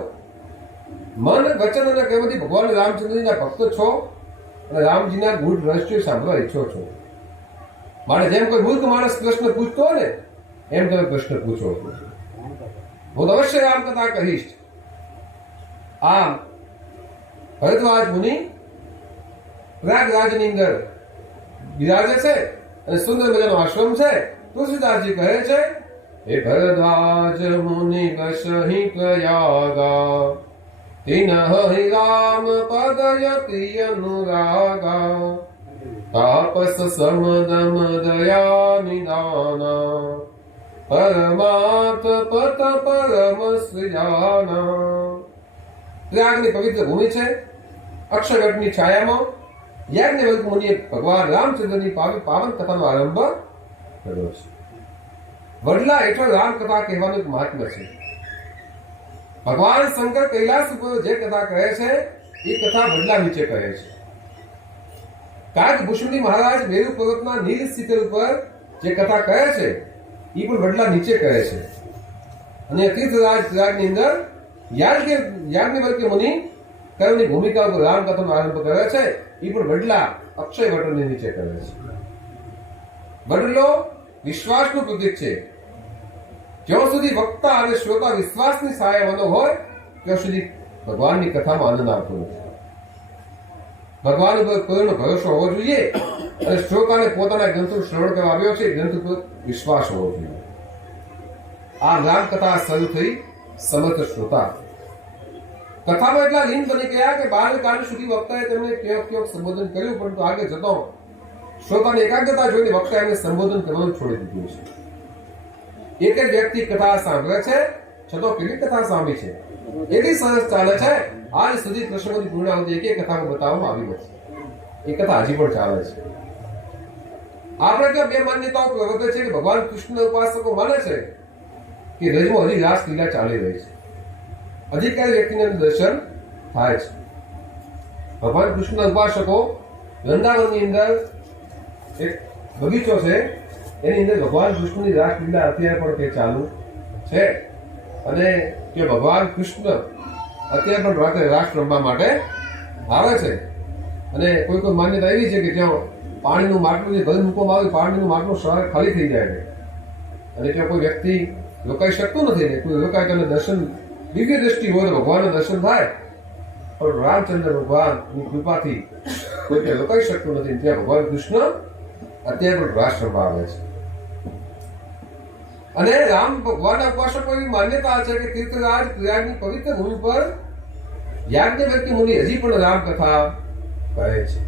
મન વચન અને કર્મથી ભગવાન રામચંદ્રજીના ભક્ત છો, અને રામજીના ગૂઢ રહસ્યો સાંભળવા ઈચ્છો છો. માટે જેમ કોઈ મૂર્ખ માણસ પ્રશ્ન પૂછતો હોય ને એમ તમે પ્રશ્ન પૂછો. હું તો અવશ્ય રામ કથા કહીશ. આમ ભરદ્વાજ મુનિ પ્રયાગરાજની અંદર બિરાજે છે, અને સુંદર મજાનો આશ્રમ છે. તુલસીદાસજી કહે છે, હે ભરદ્વાજ મુનિ વસહિ પ્રયાગા તિનહિ રામ પદયતિ અનુરાગા તાપસ સમદમ દયા નિદાના પરમાર્થ પત પરમ શ્રીજાના. પ્રયાગની પવિત્ર ભૂમિ છે. અક્ષરવટની છાયામાં યાજ્ઞવલ્ક્ય મુનિએ ભગવાન રામચંદ્રની પાવન કથાનો આરંભ કર્યો છે. વડલા હેઠળ રામકથા કહેવાનું એક મહાત્મ્ય છે. ભગવાન શંકર કૈલાસ ઉપર જે કથા કહે છે એ કથા વડલા નીચે કહે છે. કારણ કે ભૂષણજી મહારાજ મેરુ પર્વતના નીલ શિખર ઉપર જે કથા કહે છે એ પણ વડલા નીચે કહે છે. અને તીર્થરાજની અંદર યાજ્ઞવલ્ક્ય મુનિ કયોની ભૂમિકા ઉપર રામકથાનો આરંભ કરે છે એ પણ વડલા અક્ષય વટની નીચે કરે છે. વડલો વિશ્વાસનું પ્રતીક છે. જ્યાં સુધી વક્તા અને શ્રોતા વિશ્વાસની સહાયવાનો હોય ત્યાં સુધી ભગવાનની કથામાં આનંદ આવતો નથી. ભગવાન ઉપર કોઈનો ભરોસો હોવો જોઈએ, અને શ્રોતાને પોતાના ગ્રંથો શ્રવણ કરવા આવ્યો છે ગ્રંથ ઉપર વિશ્વાસ હોવો જોઈએ. આ રામકથા શરૂ થઈ. સમર્થ શ્રોતા કથામાં એટલા લીન બની ગયા કે બાળકાળ સુધી વક્તાએ તેમને ક્યાંક સંબોધન કર્યું, પરંતુ આગળ જતો શ્રોતાની એકાગ્રતા જોઈને વક્તા એમને સંબોધન કરવાનું છોડી દીધું છે. એક જ વ્યક્તિ કથા સાંભળે છે, છતાં કેટલી કથા સાંભળી છે, એટલી સરસ ચાલે છે, આજ સુધી કૃષ્ણની પૂર્ણાવતી એક કથામાં બતાવવામાં આવી નથી. એ કથા હજી પણ ચાલે છે. આપણે ત્યાં બે માન્યતાઓ પ્રવર્તે છે કે ભગવાન કૃષ્ણ ઉપાસકો માને છે કે રજમાં હજી રાસ લીલા ચાલી રહી છે, હજી ક્યારે વ્યક્તિને દર્શન થાય છે. ભગવાન કૃષ્ણ ઉપાસકો વૃંદાવનની અંદર એક બગીચો છે, એની અંદર ભગવાન કૃષ્ણની રાસલીલા અત્યારે પણ તે ચાલુ છે અને કે ભગવાન કૃષ્ણ અત્યારે પણ રાત્રે રાસ રમવા માટે આવે છે. અને કોઈ કોઈ માન્યતા એવી છે કે ત્યાં પાણીનું માટલું જે ગલ મૂકવામાં આવે, પાણીનું માટલું સવારે ખાલી થઈ જાય છે અને ત્યાં કોઈ વ્યક્તિ રોકાઈ શકતું નથી. ને કોઈ રોકાય તેને દર્શન દિવ્ય દ્રષ્ટિ હોય તો ભગવાનનું દર્શન થાય, પણ રામચંદ્ર ભગવાનની કૃપાથી કોઈ ત્યાં રોકાઈ શકતું નથી. ત્યાં ભગવાન કૃષ્ણ અત્યારે પણ રાસ રમવા આવે છે. અને રામ ભગવાનના ઉપાસકોની માન્યતા છે કે તીર્થરાજ પ્રયાગની પવિત્ર ભૂમિ પર યાજ્ઞવલ્ક્ય મુનિ હજી પણ રામ કથા કહે છે.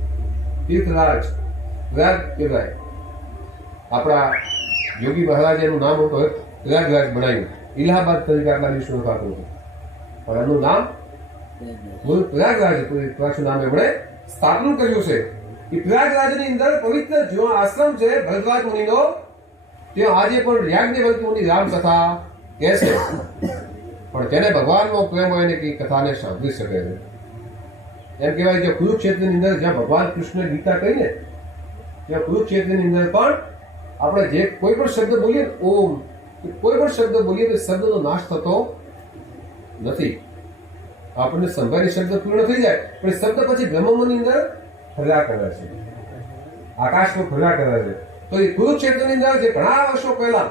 તીર્થરાજ પ્રયાગ કહેવાય. આપણા યોગી મહારાજ એનું નામ હતું પ્રયાગરાજ બનાવ્યું. ઇલાહાબાદ તરીકે આટલા દિવસો થતું હતું, પણ એનું નામ મૂળ પ્રયાગરાજ હતું. પાછું નામ એમણે સ્થાપન કર્યું છે. એ પ્રયાગરાજની અંદર પવિત્ર જ્યો આશ્રમ છે ભરદ્વાજ મુનિનો, ત્યાં આજે પણ યાજ્ઞવલ્ક્ય મુનિ રામ કથા કહે છે. પણ જેને ભગવાનનો પ્રેમ હોય ને કે કથાને સાંભળી શકે છે. એમ કહેવાય કે કુરુક્ષેત્રની અંદર જ્યાં ભગવાન કૃષ્ણ ગીતા કહી ને, ત્યાં કુરુક્ષેત્રની અંદર પણ આપણે જે કોઈ પણ શબ્દ બોલીએ, ઓમ, કોઈ પણ શબ્દ બોલીએ તો શબ્દનો નાશ થતો નથી. આપણને સંભાળી શબ્દ પૂર્ણ થઈ જાય, પણ શબ્દ પછી બ્રહ્મની અંદર ફર્યા કરે છે, આકાશમાં ફર્યા કરે છે. તો એ કુરુક્ષેત્રની અંદર જે ઘણા વર્ષો પહેલા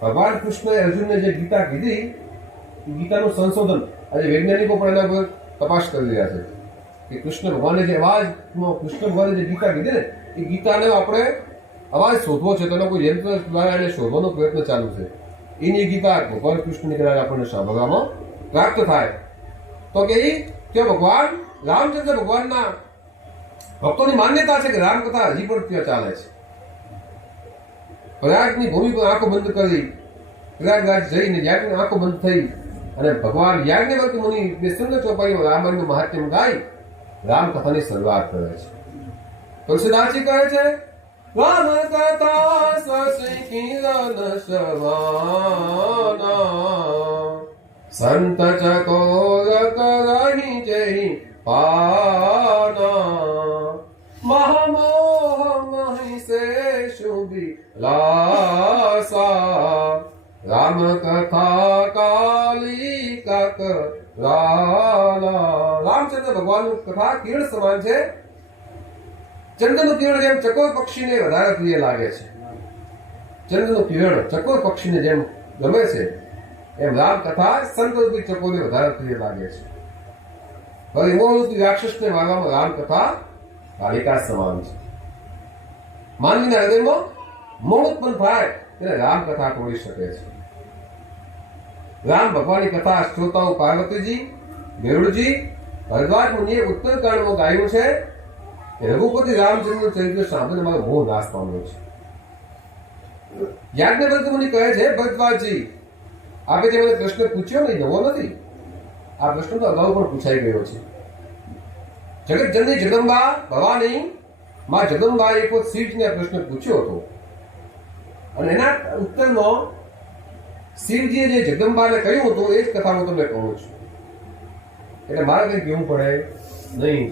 ભગવાન કૃષ્ણએ અર્જુનને જે ગીતા કીધી, એ ગીતાનું સંશોધન આજે વૈજ્ઞાનિકો પણ એના પર તપાસ કરી રહ્યા છે કે કૃષ્ણ ભગવાને જે અવાજમાં કૃષ્ણ ભગવાને જે ગીતા કીધી ને, એ ગીતાને આપણે અવાજ શોધવો છે, તેનો કોઈ યંત્ર દ્વારા એને શોધવાનો પ્રયત્ન ચાલુ છે. એની ગીતા ભગવાન કૃષ્ણની કદાચ આપણને સાંભળવામાં પ્રાપ્ત થાય તો કે ત્યાં ભગવાન રામચંદ્ર ભગવાનના ભક્તોની માન્યતા છે કે રામકથા હજી પણ ત્યાં ચાલે છે. પ્રયાગની ભૂમિ પર આંખો બંધ કરી પ્રયાગરાજ જઈને યાજ્ઞની આંખો બંધ થઈ અને ભગવાન યાજ્ઞવલ્ક્ય મુનિ બે સુંદર ચોપાઈમાં રામાયણનું મહાત્મ્ય ગાઈ રામકથાની શરૂઆત કરે છે. તુલસીદાસજી કહે છે, રામ કથા સશી સવાના સંત ચકોર કરહી જય પાના મહામોહ મહિષે શુભી લાસા રામ કથા કાલી કકરાલા. રામચંદ્ર ભગવાનનું કથા કિરણ સમાન છે. ચંદ્રનું કિરણ જેમ ચકોર પક્ષીને વધારે પ્રિય લાગે છે, ચંદ્રનું કિરણ ચકોર પક્ષીને જેમ ગમે છે, એમ રામ કથા સંતરૂપી ચકોરને વધારે પ્રિય લાગે છે. હવે મોહરૂપી રાક્ષસને મારવામાં રામ કથા કાલિકા સમાન છે. માનવીના હૃદયમાં મોહ ઉત્પન્ન થાય તેને રામ કથા તોડી શકે છે. રામ ભગવાનની કથા શ્રોતાઓ પાર્વતીજી, ગરુડજી, ભરદ્વાજ મુનિએ ઉત્તરકાંડમાં ગાયું છે કે રઘુપતિ રામચંદ્રનું ચરિત્ર સાંભળીને મારો મોહ નાશ પામ્યો છે. યાજ્ઞવલ્ક્ય મુનિ કહે છે, ભરદ્વાજજી, આપે જે મને પ્રશ્ન પૂછ્યો ને, નવો નથી. આ પ્રશ્ન તો અગાઉ પણ પૂછાઈ ગયો છે. જગતજનની જગદંબા ભવાની માં જગદંબાએ એક વખત શિવજીને પ્રશ્ન પૂછ્યો હતો અને એના ઉત્તરમાં શિવજીએ જે જગદંબાને કહ્યું હતું એ જ કથા હું તમને કહું છું, એટલે મારે કંઈ કહેવું પડે નહીં.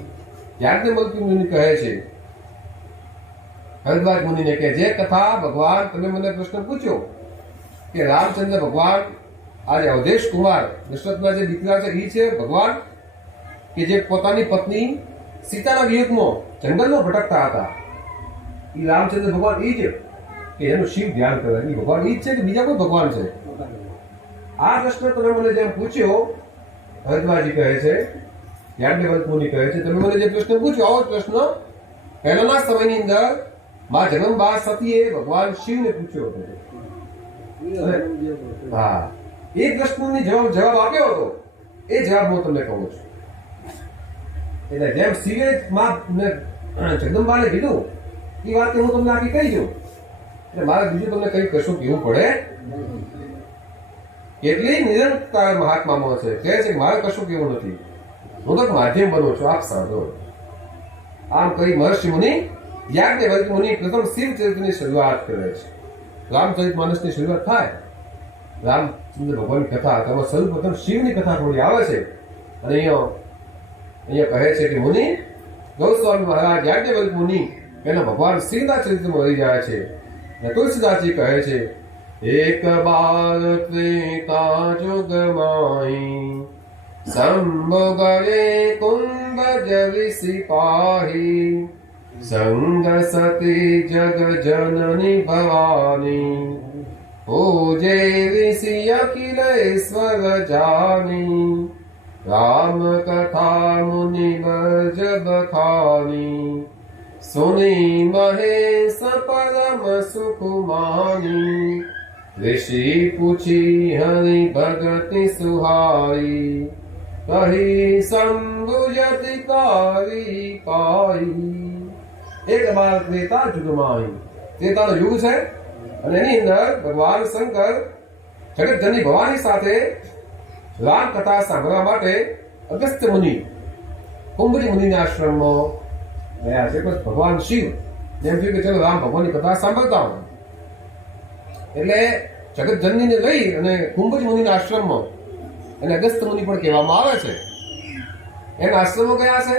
યાજ્ઞવલ્ક્ય મુનિ કહે છે ભરદ્વાજ મુનિને કે જે કથા ભગવાન તમે મને પ્રશ્ન પૂછ્યો કે રામચંદ્ર ભગવાન આજે અવધેશ કુમાર દશરથના જે દીકરા છે એ છે ભગવાન કે જે પોતાની પત્ની સીતાના વિયોગમાં જંગલમાં ભટકતા હતા. એ રામચંદ્ર ભગવાન એ જ કે એનું શિવ ધ્યાન કરે. એ ભગવાન એ જ છે કે બીજા કોઈ ભગવાન છે? આ પ્રશ્ન તમે મને જેમ પૂછ્યો, ભરદ્વાજી કહે છે, યાજ્ઞવલ્ક્ય મુનિ કહે છે, તમે મને જે પ્રશ્ન પૂછ્યો આવો પ્રશ્ન પહેલાના સમયની અંદર માં જગદંબા સતીએ ભગવાન શિવને પૂછ્યો હતો. હા, એ પ્રશ્નની જવાબ આપ્યો હતો, એ જવાબ હું તમને કહું છું. એટલે જેમ શિવે જગદંબાને કીધું એ વાત હું તમને આખી કહી દઉં, એટલે મારે બીજું તમને કઈ કશું કહેવું પડે. કેટલી નિરંતર મહાત્મામાં છે કહે છે કે મારે કશું કેવું નથી, હું તો માધ્યમ બનું છું, આપ સાંભળો. આમ કહી મહર્ષિ મુનિ યાજ્ઞવલ્ક્ય મુનિ પ્રથમ શિવ ચરિત્રની શરૂઆત કરે છે. રામચરિત માનસની શરૂઆત થાય, રામચંદ્ર ભગવાનની કથા, તેમાં સર્વપ્રથમ શિવની કથા થોડી આવે છે. અને અહીંયા કહે છે કે મુનિ ગૌસ્વામી મહારાજ યાજ્ઞવલ્ક્ય મુનિ એના ભગવાન શિવના ચરિત્રમાં રહી જાય છે. અને તુલસીદાસજી કહે છે એક બાર ત્રેતા જુગ માહી સંભોગરે કુંભજ ઋષિ પાહી સંગ સતી જગ જનની ભવાની પૂજે ઋષિ અખિલેશ્વર જાની રામ કથા મુનિ બજ બખાની સુની મહેશ પરમ સુખ માની ऋषि पूछी हरि भगति सुहाई કહી સંભુજતિ કારી પાઈ. એક બાર ત્રેતા યુગમાં, ત્રેતાનો યુગ છે અને એની અંદર ભગવાન શંકર જગતજનની ભવાની સાથે રામ કથા સાંભળવા માટે અગસ્ત્ય મુનિ કુંભજી મુનિના આશ્રમમાં ગયા છે. પછી ભગવાન શિવ જેમ થયું કે ચલો રામ ભગવાનની કથા સાંભળતા હોય, એટલે જગતજનનીને લઈ અને કુંભજ મુનિના આશ્રમમાં, અને અગસ્ત્ય મુનિ પણ કહેવામાં આવે છે, એના આશ્રમમાં ગયા છે.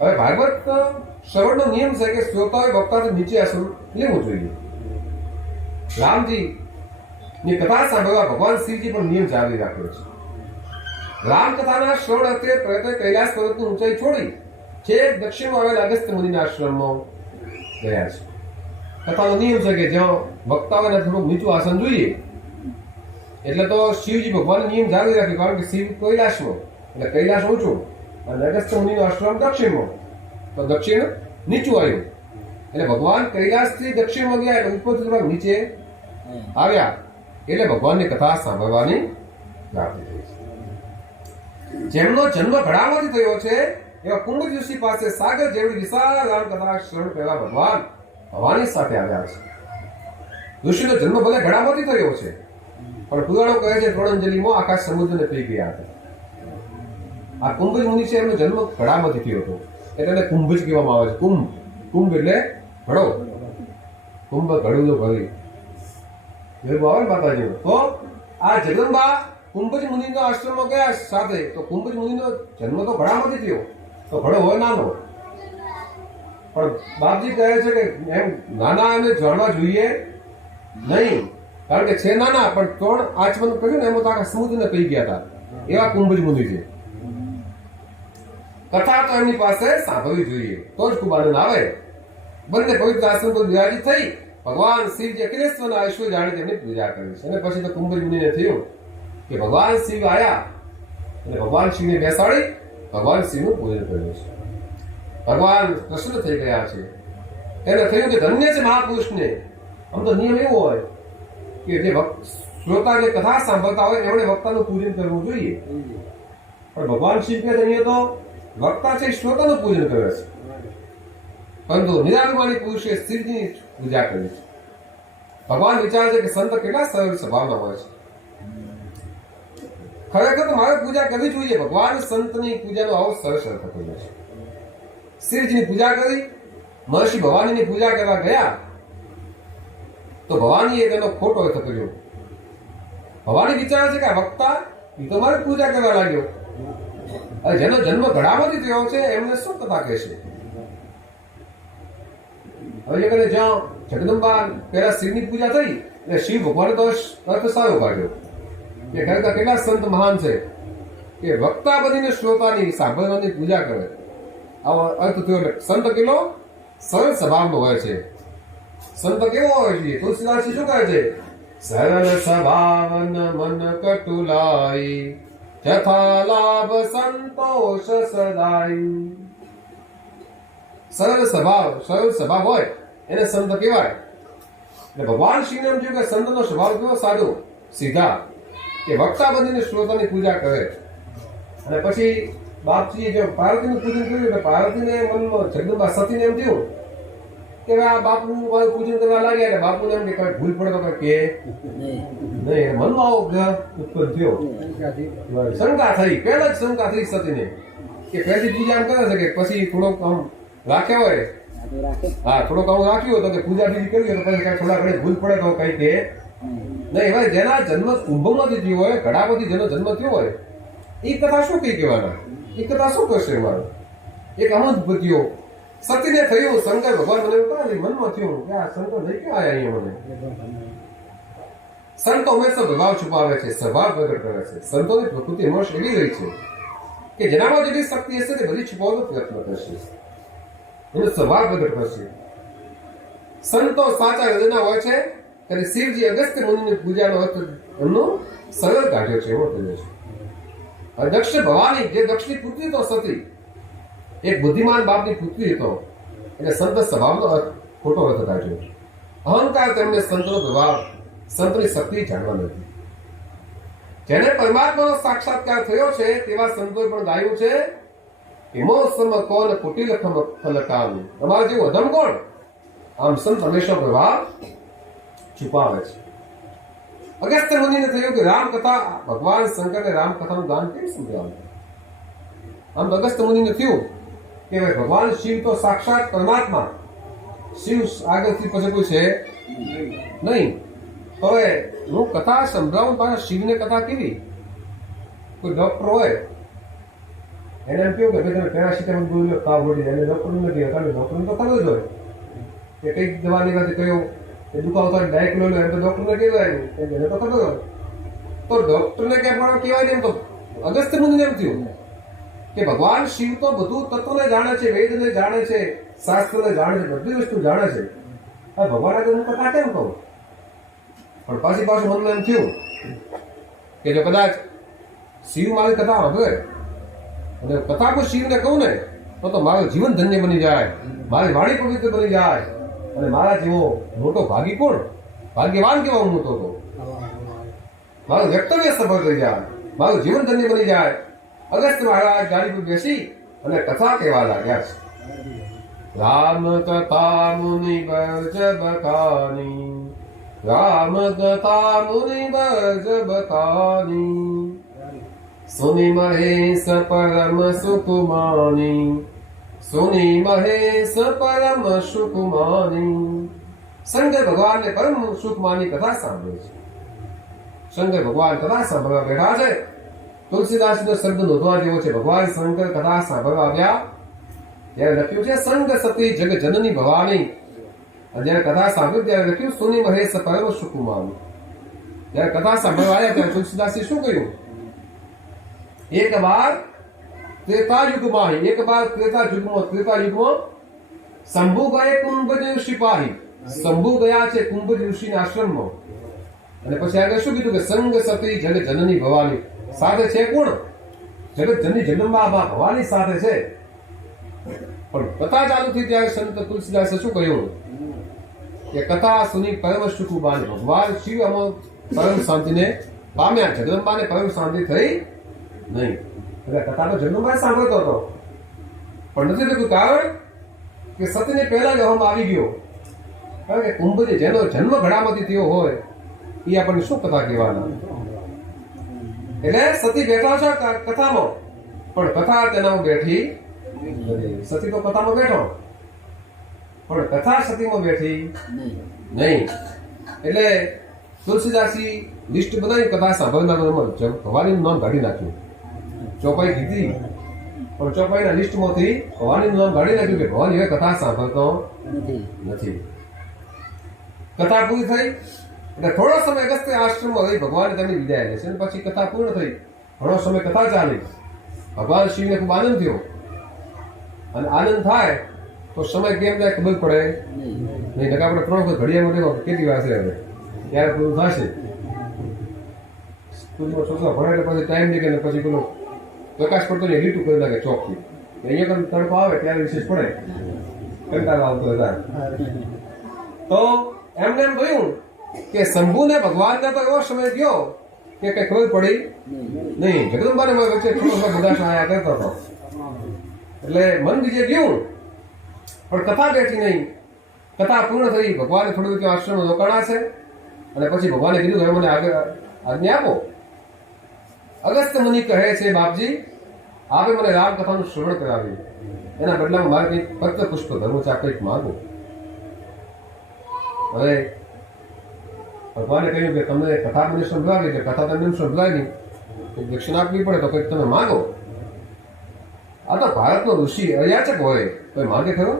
હવે ભાગવત શ્રવણનો નિયમ છે કે શ્રોતાએ વક્તાથી નીચે આશ્રમ લેવું જોઈએ. રામજી ની કથા સાંભળવા ભગવાન શિવજી પણ નિયમ જાળવી રાખ્યો છે. રામ કથાના શ્રવણ અર્થે પ્રયત્ન કૈલાસ પર્વતની ઊંચાઈ છોડી છેક દક્ષિણમાં આવેલા અગસ્ત્ય મુનિના આશ્રમમાં ગયા છે. કથાનો નિયમ છે કે જ્યાં વક્તાઓને થોડુંક નીચું આસન જોઈએ, એટલે તો શિવજી ભગવાન નિયમ જાળવી રાખ્યો, કારણ કે શિવ કૈલાસમાં, એટલે કૈલાસ ઊંચું અને અગસ્ત્ય મુનિનો આશ્રમ દક્ષિણમાં, તો દક્ષિણ નીચું આવ્યું. એટલે ભગવાન કૈલાસથી દક્ષિણમાં ગયા એટલે ઉપરથી થોડાક નીચે આવ્યા, એટલે ભગવાનની કથા સાંભળવાની પ્રાપ્તિ થઈ છે. જેમનો જન્મ ઘડામાંથી થયો છે એવા કુંભજ ઋષિ પાસે સાગર જેવડી વિશાળ રામ કથા શ્રવણ પહેલા ભગવાન ભવાની સાથે આવ્યા છે. ઋષિનો જન્મ ભલે ઘડામાંથી થયો છે, પણ પુરાણો કહે છે ત્રણંજલિમાં આખા સમુદ્રને પી ગયા હતા. આ કુંભજ મુનિ છે, એમનો જન્મ ઘડામાંથી થયો હતો, એટલે એને કુંભજ કહેવામાં આવે છે. કુંભ, કુંભ એટલે ઘડો, કુંભ ઘડું તો ભરી એવું આવે માતાજી. તો આ જગદંબા કુંભજ મુનિનો આશ્રમમાં ગયા સાથે, તો કુંભજ મુનિનો જન્મ તો ઘડામાંથી થયો, તો ઘડો હોય નાનો, પણ બાપજી કહે છે કે એમ નાના એને જાણવા જોઈએ નહીં, કારણ કે છે નાના, પણ ત્રણ આચમન કહ્યું ને એમાં તો આખા સમુદ્રને પી ગયા હતા. એવા કુંભજ મુનિ છે. કથા તો એમની પાસે સાંભળવી જોઈએ, તો જ ખૂબ આનંદ આવે. બંને પવિત્ર આશ્રમ પર વિરાજિત થઈ ભગવાન શિવજી અખિલેશ્વરના ઐશ્વર્ય જાણી તેમની પૂજા કરી છે. અને પછી તો કુંભજ મુનિને થયું કે ભગવાન શિવ આયા, અને ભગવાન શિવને બેસાડી ભગવાન શિવનું પૂજન કર્યું છે. ભગવાન પ્રસન્ન થઈ ગયા છે. એને થયું કે ધન્ય છે મહાપુરુષને. આમ તો નિયમ એવો હોય કે જે શ્રોતા જે કથા સાંભળતા હોય એમણે વક્તાનું પૂજન કરવું જોઈએ, પણ ભગવાન શિવ કે અહીંયા તો વક્તા છે શ્રોતાનું પૂજન કરે છે, પરંતુ નિરાભિમાની પુરુષે શિવજીની પૂજા કરી છે. ભગવાન વિચારે છે કે સંત કેટલા સરળ સ્વભાવના હોય છે. ખરેખર તો મારે પૂજા કરવી જોઈએ. ભગવાન સંતની પૂજાનો આવો સરસ અર્થ કર્યો છે. શિવજીની પૂજા કરી, મહર્ષિ ભવાનીની પૂજા કરવા ગયા તો ભવાનીએ તેનો ખોટો અર્થ કર્યો. ભવાની વિચારે છે કે આ વક્તા એ તો મારે પૂજા કરવા લાગ્યો, હવે જેનો જન્મ ઘડામાંથી થયો છે એમને શું કથા કહેશે. હવે એ જ્યાં જગદંબા પહેલા શિવની પૂજા થઈ એટલે શિવ ભગવાને તો અર્થ સારો કાઢ્યો કે ખરેખર કેટલા સંત મહાન છે કે વક્તા બનીને શ્રોતાની સાંભળવાની પૂજા કરે. આવો અર્થ થયો. એટલે સંત કેટલો સરળ સ્વભાવનો હોય છે. સંત કેવો હોય છે? તુલસીદાસજી શું કહે છે? સરળ સ્વભાવન મન કટુલાઈ યથા લાભ સંતોષ સદાઈ. સરળ સ્વભાવ હોય એને સંત કહેવાય. એટલે ભગવાન શ્રીને એમ કહ્યું કે સંતનો સ્વભાવ કેવો સાદો સીધા, કે વક્તા બનીને શ્રોતાની પૂજા કરે. અને પછી બાપજીએ જો પાર્વતીનું પૂજન કર્યું એટલે પાર્વતીને મનમાં જગદંબા સતીને એમ થયું કે આ બાપુ પૂજન કરવા લાગ્યા એટલે બાપુને એમ કે કાંઈ ભૂલ પડે તો કાંઈ કે નહીં, મનમાં આવો ઉત્પન્ન થયો, શંકા થઈ, પહેલા જ શંકા થઈ સતીને કે પહેલી પૂજા એમ કરે છે કે પછી થોડોક આમ રાખ્યા હોય, હા થોડોક આવું રાખ્યું હોય તો કે પૂજા બીજી કરી તો પછી કાંઈ થોડા ઘણી ભૂલ પડે તો કઈ કે નહીં. હવે જેના જન્મ કુંભમાંથી થયો હોય, ઘડામાંથી જેનો જન્મ થયો હોય એ કથા શું કઈ કહેવાના, એ કથા શું કરશે મારો એક અનુભૂતિઓ સતીને થયું, શંકર ભગવાન મને કહે મનમાં થયું કે આ શંકર નહીં ક્યાં આવ્યા અહીંયા મને. સંતો હંમેશા પ્રભાવ છુપાવે છે, સ્વભાવ પ્રગટ કરે છે. સંતોની પ્રકૃતિ હંમેશા એવી રહી છે કે જેનામાં જેટલી શક્તિ હશે તે બધી છુપાવવાનો પ્રયત્ન કરશે, એનો સ્વભાવ પ્રગટ કરશે. સંતો સાચા હૃદયના હોય છે ત્યારે શિવજી અગસ્ત્ય મુનિની પૂજાનો અર્થ એમનો સરળ કાઢ્યો છે એવો થયો છે. દક્ષ ભવાની જે દક્ષની પુત્રી તો સતી, એક બુદ્ધિમાન બાપની પુત્રી હતો એટલે સંત સ્વભાવનો અર્થ ખોટો અર્થ કાઢ્યો. અહંકાર તેમને સંતનો પ્રભાવ, સંતની શક્તિ જાણવા નથી. જેને પરમાત્માનો સાક્ષાત્કાર થયો છે તેવા સંતોએ પણ ગાયું છે હિમો સમ કોન કુટિલ ફલકામ. તમારા જેવું અધમ કોણ? આમ સંત હંમેશા પ્રભાવ છુપાવે છે. અગસ્ત્ય મુનિને થયું કે રામકથા, ભગવાન શંકરને રામકથાનું ગાન કેમ સમજાવ્યું? આમ તો અગસ્ત્ય મુનિને થયું કે ભગવાન શિવ તો સાક્ષાત પરમાત્મા, શિવ આગળથી પછી કોઈ છે નહીં. હવે હું કથા સંભળાવું પાછા શિવને કથા કેવી? કોઈ ડોક્ટર હોય એને એમ કેવું કે તમે પેરાસિટામોલ ગોળી લો તાવ વળી જાય, એને ડોક્ટરનું નથી હતા, ડોક્ટરને તો ખબર જ હોય કે કઈક દવા લેવાથી કયો એ દુખાવો થાય ડાયક લો લે તો ડોક્ટરને કહેવાય એને તો ખબર હોય. તો ડોક્ટરને ક્યાં પણ કહેવાય ને એમ તો અગસ્ત્ય મુનિને એમ થયું કે ભગવાન શિવ તો બધું તત્વને જાણે છે, વેદને જાણે છે, શાસ્ત્રને જાણે છે, બધી વસ્તુ જાણે છે. હવે ભગવાન આગળ હું કથા કેમ કહું? પણ પાછું મનમાં એમ થયું કે જો કદાચ શિવ મારી કથા સાંભળે અને કથા કોઈ શિવને કહું ને તો મારું જીવન ધન્ય બની જાય, મારી વાણી પવિત્ર બની જાય અને મારા જેવો મોટો ભાગી કોણ, ભાગ્યવાન કેવા હું મોટો હતો, મારું વ્યક્તવ્ય સફળ થઈ જાય, મારું જીવન ધન્ય બની જાય. અગસ્ત્ય મહારાજ ગાડી પર બેસી અને કથા કહેવા લાગ્યા છે. રામ કથા મુનિ બરજ બકાની, રામ કથા મુનિ બરજ બકાની, સુની મહેશ પરમ સુકુમાની, સુની મહેશ પરમ સુકુમાની. શંકર ભગવાનને પરમ સુકમાની કથા સાંભળે છે. શંકર ભગવાન કથા સાંભળવા બેઠા છે. તુલસીદાસનો શબ્દ નોંધવા જેવો છે. ભગવાન શંકર કથા સાંભળવા આવ્યા ત્યારે લખ્યું છે સંગ સતી જગ જનની ભવાની. અને જયારે કથા સાંભળ્યું ત્યારે લખ્યું સુની મહેશ પરમ સુકુમાની. જયારે કથા સાંભળવા આવ્યા ત્યારે તુલસીદાસે શું કહ્યું? એક બાર ત્રેતા યુગમાં, એક બાર ત્રેતા યુગમાં શંભુ ગયે કુંભજ ઋષિ પાહી. શંભુ ગયા છે કુંભજ ઋષિના આશ્રમમાં. અને પછી આગળ શું કીધું કે સંગ સતી જગ જનની ભવાની. સાથે છે કોણ? જગત જનની જન્મમાં ભવાની સાથે છે. પણ કથા ચાલુ થઈ ત્યારે સંત તુલસીદાસે શું કહ્યું કે કથા સુની પરમ સુખુબાની. ભગવાન શિવ અમો પરમ શાંતિને પામ્યા, જગદંબાને પરમ શાંતિ થઈ નહીં. એટલે કથા તો જગદંબા સાંભળતો હતો પણ નથી થતું. કારણ કે સતીને પહેલા જ અહમ આવી ગયો. કારણ કે કુંભજી જેનો જન્મ ઘડામાંથી થયો હોય એ આપણને શું કથા કહેવાના? એટલે સતી બેઠા છે કથામાં પણ કથા તેનામાં બેઠી નથી. સતી તો કથામાં બેઠો પણ કથા સતીમાં બેઠી નહીં. એટલે તુલસીદાસી લિસ્ટ બનાવી કથા સાંભળનાર ભવાનીનું નામ કાઢી નાખ્યું. ચોપાઈ કીધી પણ ચોપાઈના લિસ્ટમાંથી ભવાનીનું નામ કાઢી નાખ્યું કે ભવાની હવે કથા સાંભળતો નથી. કથા પૂરી થઈ એટલે થોડો સમય અગસ્ત્ય આશ્રમમાં રહી ભગવાને તેમની વિદાય લે છે. પછી કથા પૂર્ણ થઈ, ઘણો સમય કથા ચાલી. ભગવાન શિવને ખૂબ આનંદ થયો અને આનંદ થાય તો સમય કેમ જાય ખબર પડે નહીં. નકા આપણે 3 વખત ઘડિયાળ માટે કેટલી વાર છે હવે ત્યારે પૂરું થશે. સ્કૂલમાં છોકરા ભણે એટલે પછી ટાઈમ નીકળે પછી પેલો પ્રકાશ પડતો ને લીટું કરી નાખે ચોકથી. અહીંયા પણ તડકો આવે ત્યારે વિશેષ પડે, કંટાળો આવતો હતા. તો એમને એમ કહ્યું કે શંભુને ભગવાનને તો એવો સમય ગયો કે કઈ ખબર પડી નહીં. જગદંબાને વચ્ચે બધા આયા કરતો હતો એટલે મન બીજે ગયું પણ કથા બેઠી નહીં. કથા પૂર્ણ થઈ. ભગવાને થોડું કે આશ્રમ રોકાણા છે અને પછી ભગવાને કીધું કે મને આગળ આજ્ઞા આપો. અગસ્ત્ય મુનિ કહે છે, બાપજી આપે મને રામકથાનું શ્રવણ કરાવ્યું, એના બદલામાં મારે કંઈક પત્ર પુષ્પ ધર્મચા કંઈક માંગો. હવે ભગવાને કહ્યું કે તમને કથા મને સંભળાવી, એટલે કથા તમને સંભળાવી, દક્ષિણા આપવી પડે તો કંઈક તમે માંગો. આ તો ભારતનો ઋષિ અયાચક હોય કોઈ માંગે ખરો?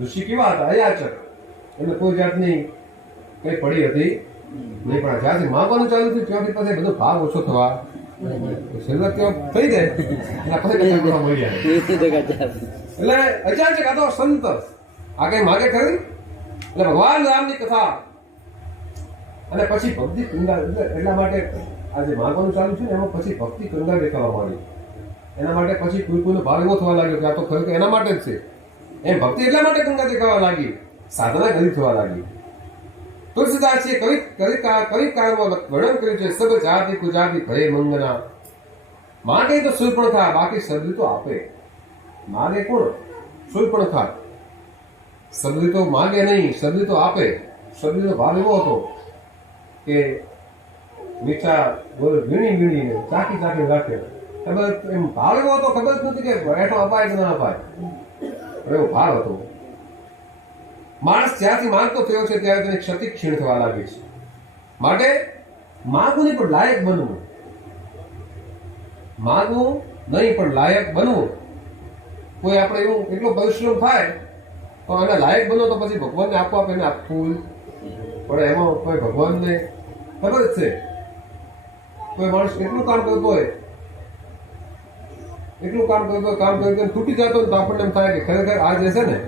ઋષિ કેવા હતા? અયાચક. એમને કોઈ જાતની કઈ પડી હતી નહીં, પણ જ્યાંથી માંગવાનું ચાલુ થયું ત્યાંથી પછી બધો ભાવ ઓછો થવા શરૂઆત ત્યાં થઈ જાય એના પછી કથા કરવા મળી જાય. એટલે અચાનક આ તો સંત આ કઈ માગે ખરી? એટલે ભગવાન રામની કથા અને પછી ભક્તિ કંગાળ. એટલા માટે આ જે માંગવાનું ચાલુ છે ને એમાં પછી ભક્તિ કંગાળ દેખાવા માંડી. એના માટે પછી કોઈનો ભાવ એવો થવા લાગ્યો કે આ તો ખરેખર એના માટે જ છે. એમ ભક્તિ એટલા માટે કંગાળ દેખાવા લાગી, સાધના ઘણી થવા લાગી. તુલસીદાસજીએ કવિ કાળમાં વર્ણન કર્યું છે, સબ જાતિ કુજાતિ ભય મંગના. માગે તો શૂર્પણખા, બાકી સબરી તો આપે. માગે કોણ? શૂર્પણખા. સબરી તો માગે નહીં, સબરી તો આપે. સબરીનો ભાવ એવો હતો કે મીઠા ગોળ વીણીને ચાકી ચાકી રાખે. ખબર એમ ભાવ એવો હતો, ખબર જ નથી કે એઠો અપાય કે ના અપાય, એવો ભાવ હતો. માણસ જ્યાંથી માંગતો થયો છે ત્યારે તેની ક્ષતિ ક્ષીણ થવા લાગી છે. માટે માગવું નહીં પણ લાયક બનવું. માગવું નહીં પણ લાયક બનવું. કોઈ આપણે એવું એટલો પરિશ્રમ થાય તો એને લાયક બનો તો પછી ભગવાનને આપવા એને આપવું પડે. એમાં કોઈ ભગવાનને ખબર જ છે, કોઈ માણસ એટલું કામ કરતો હોય, કામ કરતો તૂટી જતો હોય તો આપણને એમ થાય કે ખરેખર આ જે છે ને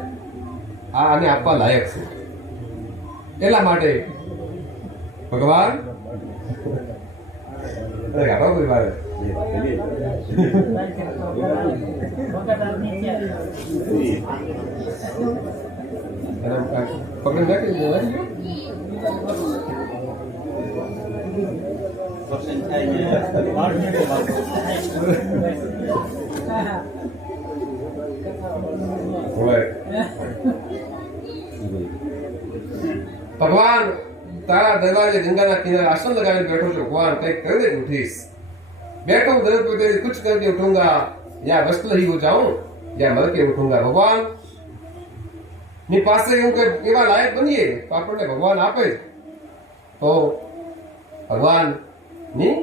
આ આને આપવા લાયક છે. એટલા માટે ભગવાન પકડી ભગવાન તારા દરવાજે ગંગાના કિનારે આસન લગાવીને બેઠો છું. ભગવાન કઈક કરી દે ઉઠીશ. बैठो दर पे तेरी कुछ करके उठूंगा, या वस्तु ही हो जाऊं या मर के उठूंगा. भगवान ની પાસે એવું કે એવા લાયક બનીએ તો આપણને ભગવાન આપે તો ભગવાન ની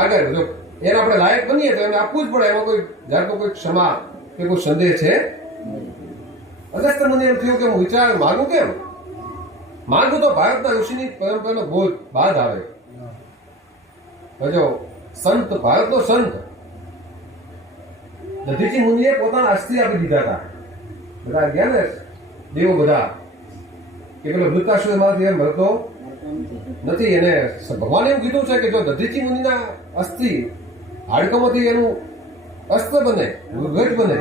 આગળ જો એને આપણે લાયક બનીએ તો એને આપવું જ પડે. એમાં કોઈ જાતનો કોઈ ક્ષમા કે કોઈ સંદેહ છે? અગસ્ત્ય મુનિ એમ થયું કે હું વિચાર માંગુ કેમ? માંગુ તો ભારતના ઋષિની પરંપરાનો બોધ બાદ આવે. જો સંત, ભારતનો સંત દધીચી મુનિએ પોતાના અસ્થિ આપી દીધા હતા. બધા ગયા ને દેવો બધા કે પેલો વૃત્તાશ્રમમાંથી એમ મળતો નથી. એને ભગવાને એવું કીધું છે કે જો દધીચી મુનિના અસ્થિ હાડકામાંથી એનું અસ્ત્ર બને, ધ્વજ બને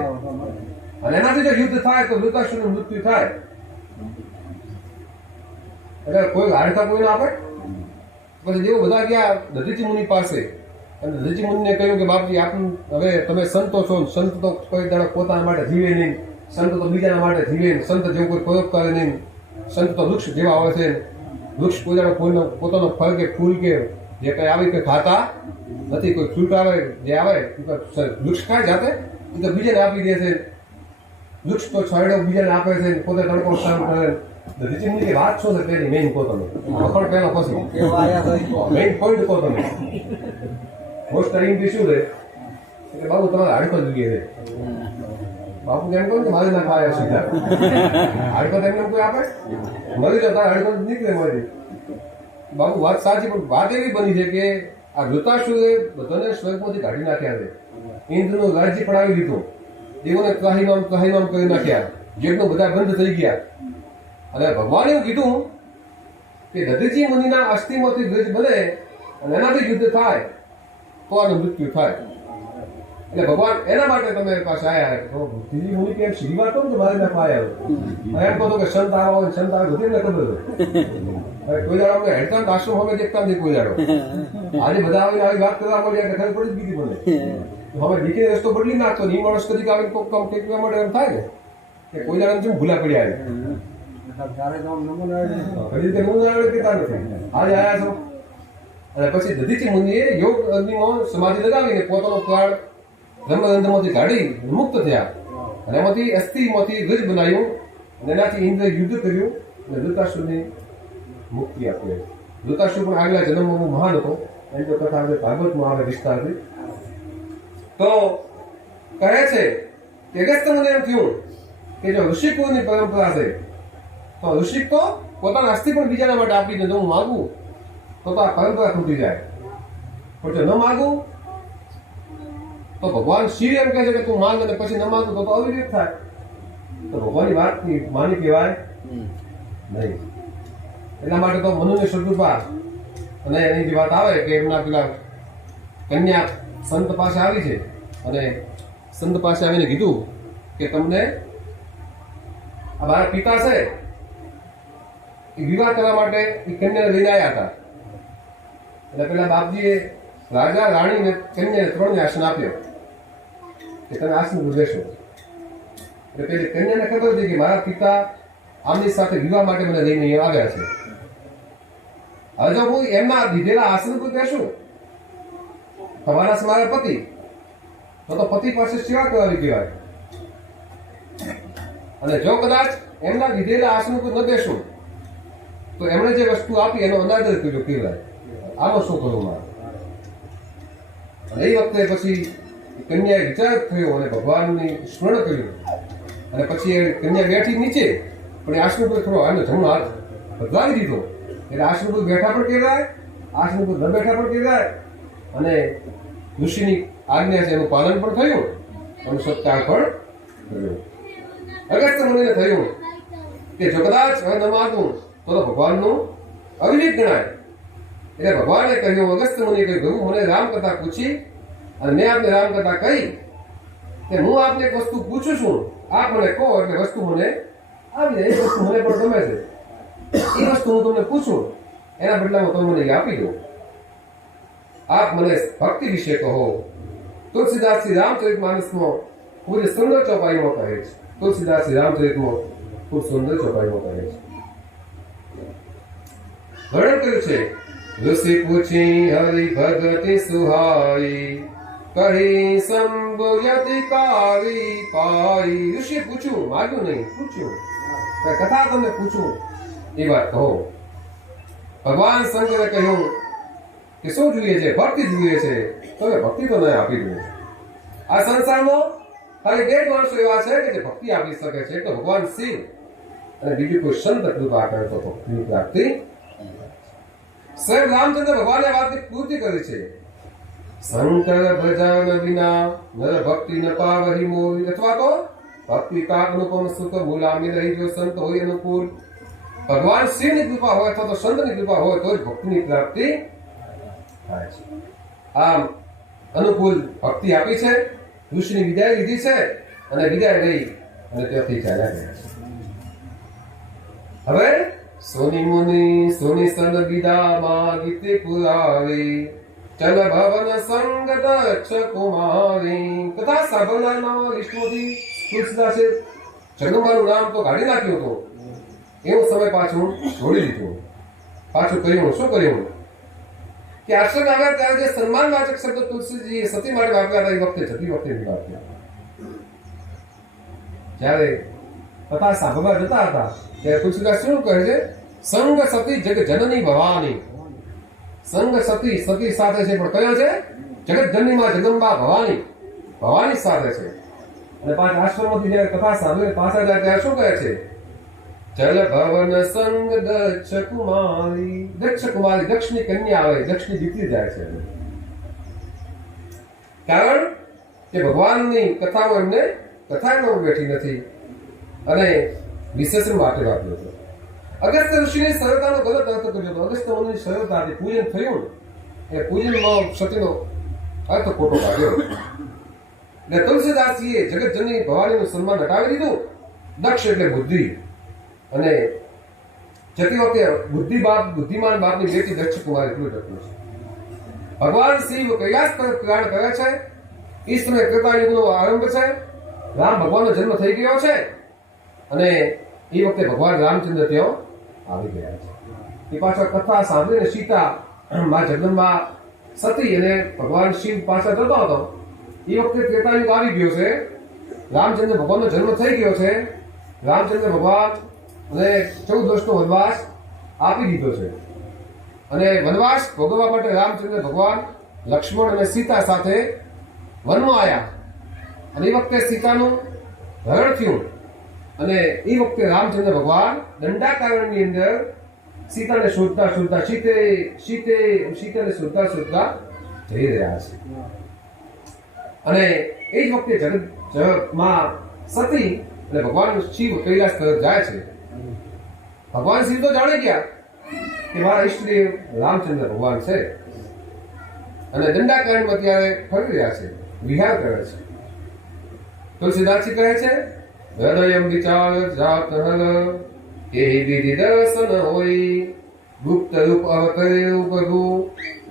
અને એનાથી જો યુદ્ધ થાય તો વૃત્તાશ્રમનું મૃત્યુ થાય. એટલે કોઈ હાડકા કોઈને આપે? પછી દેવો બધા ગયા દધીચી મુનિ પાસે અને દધીચી મુનિને કહ્યું કે બાપજી આપણું હવે તમે સંતો છો, સંત તો કોઈ દાડો પોતાના માટે જીવે નહીં, સંત તો બીજાના માટે જીવે, સંત જેવું કોઈ પ્રયોગ કરે નહીં. સંત તો વૃક્ષ જેવા આવે છે, વૃક્ષ કોઈ દાડો કોઈનો પોતાનો ફળ કે ફૂલ કે જે કઈ આવે કે ખાતા નથી. કોઈ ફ્રૂટ આવે જે આવે વૃક્ષ ખાય જાતે, એ તો બીજાને આપી દે છે. વૃક્ષ તો છાંયડો બીજાને આપે છે, પોતે તડકો કામ કરે. દધીચી મુનિ વાત શું છે તેની મેઇન કહો તમે, વખણ પહેલા પછી મેઇન પોઈન્ટ કહો તમે. મોસ્ટ ઇંગ્લિશ શું છે કે બાબુ તમારે હાડકો જોઈએ છે. બાપુ કેમ કહું કે મારી ના ખાય સીધા હાડકો તેમને કોઈ આપે? મરી જાવ તારે હાડકો નીકળે મારી. બાપુ વાત સાચી, પણ વાત એવી બની છે કે આ વૃત્તાસુરે બધાને સ્વર્ગમાંથી કાઢી નાખ્યા છે. ઇન્દ્રનું રાજ્ય પડાવી દીધું, દેવોને ત્રાહીમામ કરી નાખ્યા, જેટલો બધા બંધ થઈ ગયા. અને ભગવાને એવું કીધું કે દધીચી મુનિના અસ્થિમાંથી ધ્વજ બને અને એનાથી યુદ્ધ થાય તો આનું મૃત્યુ થાય. એટલે ભગવાન એના માટે તમે પાસે આવ્યા. દધીચી મુનિ કેમ સીધી વાત કહું તો મારી ના પાયા એમ કહો કે સંત આવો હોય, સંત આવે બધી ખબર હોય. હવે કોઈ દાડો અમને હેડતા આશ્રમ હવે દેખતા નથી કોઈ દાડો. આજે બધા આવીને આવી વાત કરવા મળ્યા એટલે ખબર પડી જ ગઈ મને. હવે દીકરી રસ્તો બદલી નાખતો, ની માણસ કદી આવીને કોક કામ ટેકવા માટે એમ થાય ને કે કોઈના નામ જેમ ભૂલા પડ્યા છે કદી રીતે નમૂના આવે કેતા નથી આજે આયા છો અને પછી દધીચી મુનિએ યોગ અગ્નિમાં સમાધિ લગાવીને પોતાનો પ્રાણ બ્રહ્મરંધ્રમાંથી કાઢી મુક્ત થયા અને એમાંથી અસ્થિમાંથી ગજ બનાવ્યું અને એનાથી ઇન્દ્ર યુદ્ધ કર્યું અને ધૃતરાષ્ટ્રને મુક્તિ આપી. ધૃતરાષ્ટ્ર પણ આગલા જન્મમાં બહુ મહાન હતો. એની તો કથા આપણે ભાગવતમાં આવે વિસ્તારથી. તો કહે છે કે અગસ્ત્ય મુનિને એમ થયું કે જો ઋષિકુળની પરંપરા છે તો ઋષિક તો પોતાના અસ્થિ પણ બીજાના માટે આપી દે. જો હું માગું તો આ પરંપરા તૂટી જાય, પણ જો ન માગું તો ભગવાન શિવ એમ કહે છે કે તું માંગ અને પછી ન માંગું તો અવિરત થાય. તો ભગવાનની વાત માની કહેવાય નહીં. એટલા માટે તો મનુની સદૃપા અને એની જે વાત આવે કે એમના પેલા કન્યા સંત પાસે આવી છે અને સંત પાસે આવીને કીધું કે તમને આ મારા પિતા છે એ વિવાહ કરવા માટે એ કન્યાને લઈને આવ્યા હતા. એટલે પેલા બાપજીએ રાજા રાણી ને કન્યાને 3 આસન આપ્યો કે તમે આસન ઉપર બેસો. એટલે પેલી કન્યાને ખબર હતી કે મારા પિતા આમની સાથે વિવાહ માટે મને લઈને આવ્યા છે. હવે જો હું એમના દીધેલા આસન ઉપર બેસું તમારા મારા પતિ તો પતિ પાસે સેવા કરવાની કહેવાય. અને જો કદાચ એમના દીધેલા આસન ઉપર ન બેસું તો એમણે જે વસ્તુ આપી એનો અનાદર કર્યો કહેવાય. આમાં શું કરવું મારે? અને એ વખતે પછી કન્યાએ વિચાર થયો અને ભગવાનની સ્મરણ કર્યું અને પછી એ કન્યા બેઠી નીચે પણ એ આસન ઉપર થોડો આનો જમણો હાથ બદલાવી દીધો. એટલે આસન ઉપર બેઠા પણ કહેવાય, આસન ઉપર ન બેઠા પણ કહેવાય. અને ઋષિની આજ્ઞા છે એનું પાલન પણ થયું અને સત્કાર પણ થયો. અગસ્ત્ય મુનિને થયું કે જો કદાચ હવે ન માગું તો ભગવાનનું અવિરત ગણાય. એટલે ભગવાને કહ્યું, અગસ્ત્ય મુનિએ કહ્યું, મને રામકથા પૂછી અને મેં આપને રામકથા કહી કે હું આપને એક વસ્તુ પૂછું છું, આપ મને કહો એટલે વસ્તુ મને આવી જાય. એ વસ્તુ મને પણ ગમે છે. એ વસ્તુ હું તમને પૂછું એના બદલામાં તમે મને આપી દો. આપ મને ભક્તિ વિશે કહો. તુલસીદાસ શ્રી રામચરિત માનસમાં પૂરી સુંદર ચોપાઈમાં કહે છે. તુલસીદાસ શ્રી રામચરિતમાં ખૂબ સુંદર ચોપાઈમાં કહે છે. વર્ણન કર્યું છે, ઋષિ પૂછી હરિ ભગતિ સુહાઈ કહી સંબોયતિ કારી પાઈ. ઋષિએ પૂછ્યું, માગ્યું નહીં, પૂછ્યું. કથા તમને પૂછું એ વાત કહો. ભગવાન શંકરે કહ્યું કે શું જોઈએ છે? ભક્તિ જોઈએ છે. તમે ભક્તિ તો નહીં આપી દો. આ સંસારમાં ખાલી 2 માણસો એવા છે કે જે ભક્તિ આપી શકે છે, તો ભગવાન શિવ અને બીજું કોઈ સંત કૃપા કરે તો ભક્તિની પ્રાપ્તિ. સ્વયં રામચંદ્ર ભગવાને વાતની પૂર્તિ કરી છે. શંકર ભજન વિના નર ભક્તિ ન પાવહી મોરી. અથવા તો ભક્તિ કા અનુપમ સુખ મુલામી રહી જો સંત હોય અનુકૂળ. ભગવાન શિવની કૃપા હોય અથવા તો સંતની કૃપા હોય તો જ ભક્તિની પ્રાપ્તિ થાય છે. આમ અનુકૂળ ભક્તિ આપી છે, ઋષિની વિદાય લીધી છે અને વિદાય લઈ અને ત્યાંથી ચાલ્યા ગયા છે. હવે સોની મુનિ સોની સન વિદા માગીતે પુરાવી ચલ ભવન સંગ દક્ષ કુમારી. કથા સાંભળનારના લિસ્ટમાંથી તુલસીદાસે જગદંબાનું નામ તો કાઢી નાખ્યું હતું. એવું સમય પાછું જોડી લીધું. પાછું કર્યું શું કર્યું કે આશ્રમ આવ્યા ત્યારે જે સન્માનવાચક શબ્દ તુલસીજી સતી માટે વાપર્યા હતા એ વખતે જતી વખતે નહીં વાપર્યા. જ્યારે કથા સાંભળવા જતા હતા ત્યારે તુલસીદાસ શું કહે છે? સંગ સતી જગ જનની ભવાની. સંગ સતી સતી સાથે છે પણ કયો છે? જગત જનનીમાં જગદંબા ભવાની, ભવાની સાથે છે. અને પાંચ આશ્રમમાંથી જયારે કથા સાંભળીને પાછા જાય ત્યારે શું કહે છે? ચલ ભવન સંગ દક્ષ કુમારી. દક્ષ કુમારી દક્ષની કન્યા આવે, દક્ષની દીકરી જાય છે. કારણ કે ભગવાનની કથાઓ એમને કથામાં બેઠી નથી અને વિશેષણ માટે વાપર્યો હતો. અગસ્ત્ય ઋષિની સરળતાનો ગલત અર્થ કર્યો હતો. અગસ્ત્ય મુનિની સરળતાથી પૂજન થયું એ પૂજનમાં સતીનો અર્થ ખોટો કાઢ્યો. ને તુલસીદાસજીએ જગતજનની ભવાનીનું સન્માન હટાવી દીધું. દક્ષ એટલે બુદ્ધિ અને જતી વખતે બુદ્ધિમાન બાપની બેટી દક્ષ કુમાર એટલું ટકવું છે. ભગવાન શિવ કૈલાસ પર પ્રયાણ કરે છે. એ સમયે ત્રેતા યુગનો આરંભ છે. રામ ભગવાનનો જન્મ થઈ ગયો છે અને એ વખતે ભગવાન રામચંદ્ર ત્યાં આવી ગયા છે. એ પાછળ કથા સાંભળીને સીતા માં જગદંબા સતી અને ભગવાન શિવ પાછળ જતો હતો. એ વખતે ત્રેતાયુગ આવી ગયો છે. રામચંદ્ર ભગવાનનો જન્મ થઈ ગયો છે. રામચંદ્ર ભગવાન અને 14 વર્ષનો વનવાસ આપી દીધો છે. અને વનવાસ ભોગવવા માટે રામચંદ્ર ભગવાન લક્ષ્મણ અને સીતા સાથે વનમાં આવ્યા. અને એ વખતે સીતાનું હરણ થયું. અને એ વખતે રામચંદ્ર ભગવાન દંડાકારણની અંદર સીતાને શોધતા શોધતા સીતાને શોધતા શોધતા જઈ રહ્યા છે. અને એ જ વખતે જગતમાં સતી અને ભગવાન શિવ કૈલાસ તરફ જાય છે. ભગવાન શિવ તો જાણી ગયા કે મારા ઈષ્ટદેવ રામચંદ્ર ભગવાન છે અને દંડાકારણમાં ત્યારે ફરી રહ્યા છે, વિહાર કરે છે. તુલસીદાસજી કહે છે, હૃદયમ વિચાર જાત હલ એ વિધિ દર્શન હોય, ગુપ્ત રૂપ અવતર્યું પ્રભુ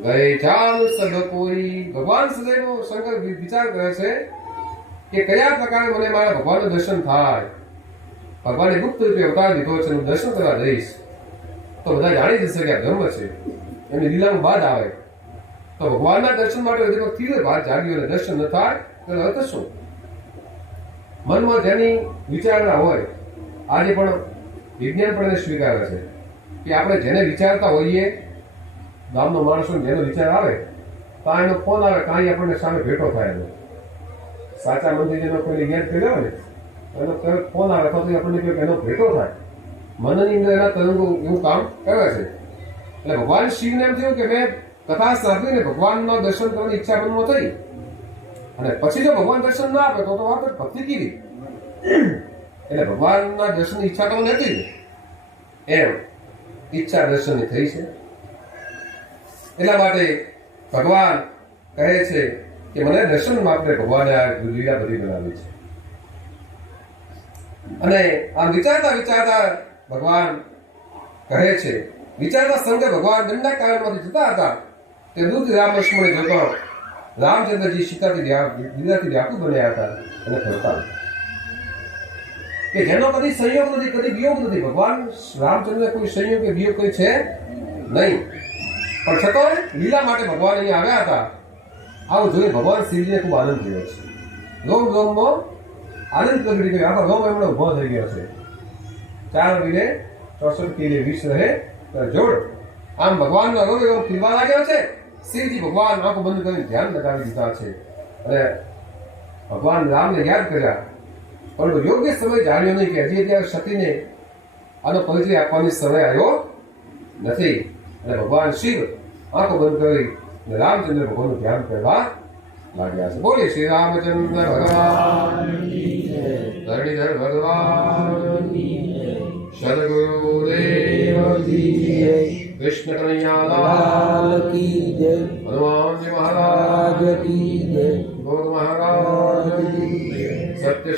ગયે ચાલ સબ કોઈ. ભગવાન સદૈવ શંકર વિચાર કરે છે કે કયા પ્રકારે મને મારા ભગવાનનું દર્શન થાય. ભગવાને ગુપ્ત રૂપે અવતાર લીધો છે, હું દર્શન કરવા જઈશ તો બધા જાણી જશે કે આ ધર્મ છે. એમની લીલાનું બાદ આવે તો ભગવાનના દર્શન માટે હૃદયમાં તીવ્ર ભાર જાગ્યો અને દર્શન ન થાય તો અર્થ શું? મનમાં જેની વિચારણા હોય, આજે પણ વિજ્ઞાન પણ એને સ્વીકારે છે કે આપણે જેને વિચારતા હોઈએ, ગામનો માણસો જેનો વિચાર આવે તો એનો ફોન આવે, કાંઈ આપણને સામે ભેટો થાય. એનો સાચા મનથી જેનો કોઈને યાદ કર્યો ને એનો ફોન આવે તો આપણને કહે એનો ભેટો થાય. મનની અંદર એના તરંગો એવું કામ કરે છે. એટલે ભગવાન શિવને એમ થયું કે મેં કથા સાંભળીને ભગવાનના દર્શન કરવાની ઈચ્છા મનમાં થઈ અને પછી જો ભગવાન દર્શન ના આપે તો વાત ભક્તિ કીધી. એટલે ભગવાનના દર્શનની ઈચ્છા તો નથી, એમ ઈચ્છા દર્શનની થઈ છે. એટલા માટે ભગવાન કહે છે કે મને દર્શન માટે ભગવાને આ લીલા બધી બનાવી છે. અને આમ વિચારતા વિચારતા ભગવાન કહે છે, વિચારતા સંગે ભગવાન દંડાકારણમાંથી જતા હતા તે દૂધ રામ લક્ષ્મણે જોતો રામચંદ્રજી સીતાથી લીલાથી વ્યાકુળ બન્યા હતા અને ફરતા કે જેનો કદી સંયોગ નથી, કદી વિયોગ નથી. ભગવાન રામચંદ્ર કોઈ સંયોગ કે વિયોગ કોઈ છે નહીં, પણ છતાં લીલા માટે ભગવાન અહીંયા આવ્યા હતા. આવું જોઈ ભગવાન શિવજીને ખૂબ આનંદ થયો છે. રોમ રોમમાં આનંદ પ્રગટી ગયો. આખો રોમ એમનો ઉભો થઈ ગયો છે. 4 મહિને 64 કિલે 20 રહે જોડ. આમ ભગવાનનો રોમ એવો ખીલવા લાગ્યો છે. શિવજી ભગવાન આંખો બંધ કરીને ધ્યાન લગાવી દીધા છે અને ભગવાન રામને યાદ કર્યા. પરંતુ યોગ્ય સમય જાણ્યો નહીં કે હજી અત્યારે સતીને આનો પરિચય આપવાની સમય આવ્યો નથી. અને ભગવાન શિવ આંખો બંધ કરી રામચંદ્ર ભગવાનનું ધ્યાન કરવા લાગ્યા છે. બોલે શ્રી રામચંદ્ર ભગવાન, ધરણીધર ભગવાન, સદગુરુદેવ કૃષ્ણ કનૈયા લાલ કી જય, હનુમાનજી મહારાજ કી જય, ગોર મહારાજ કી જય, સત્ય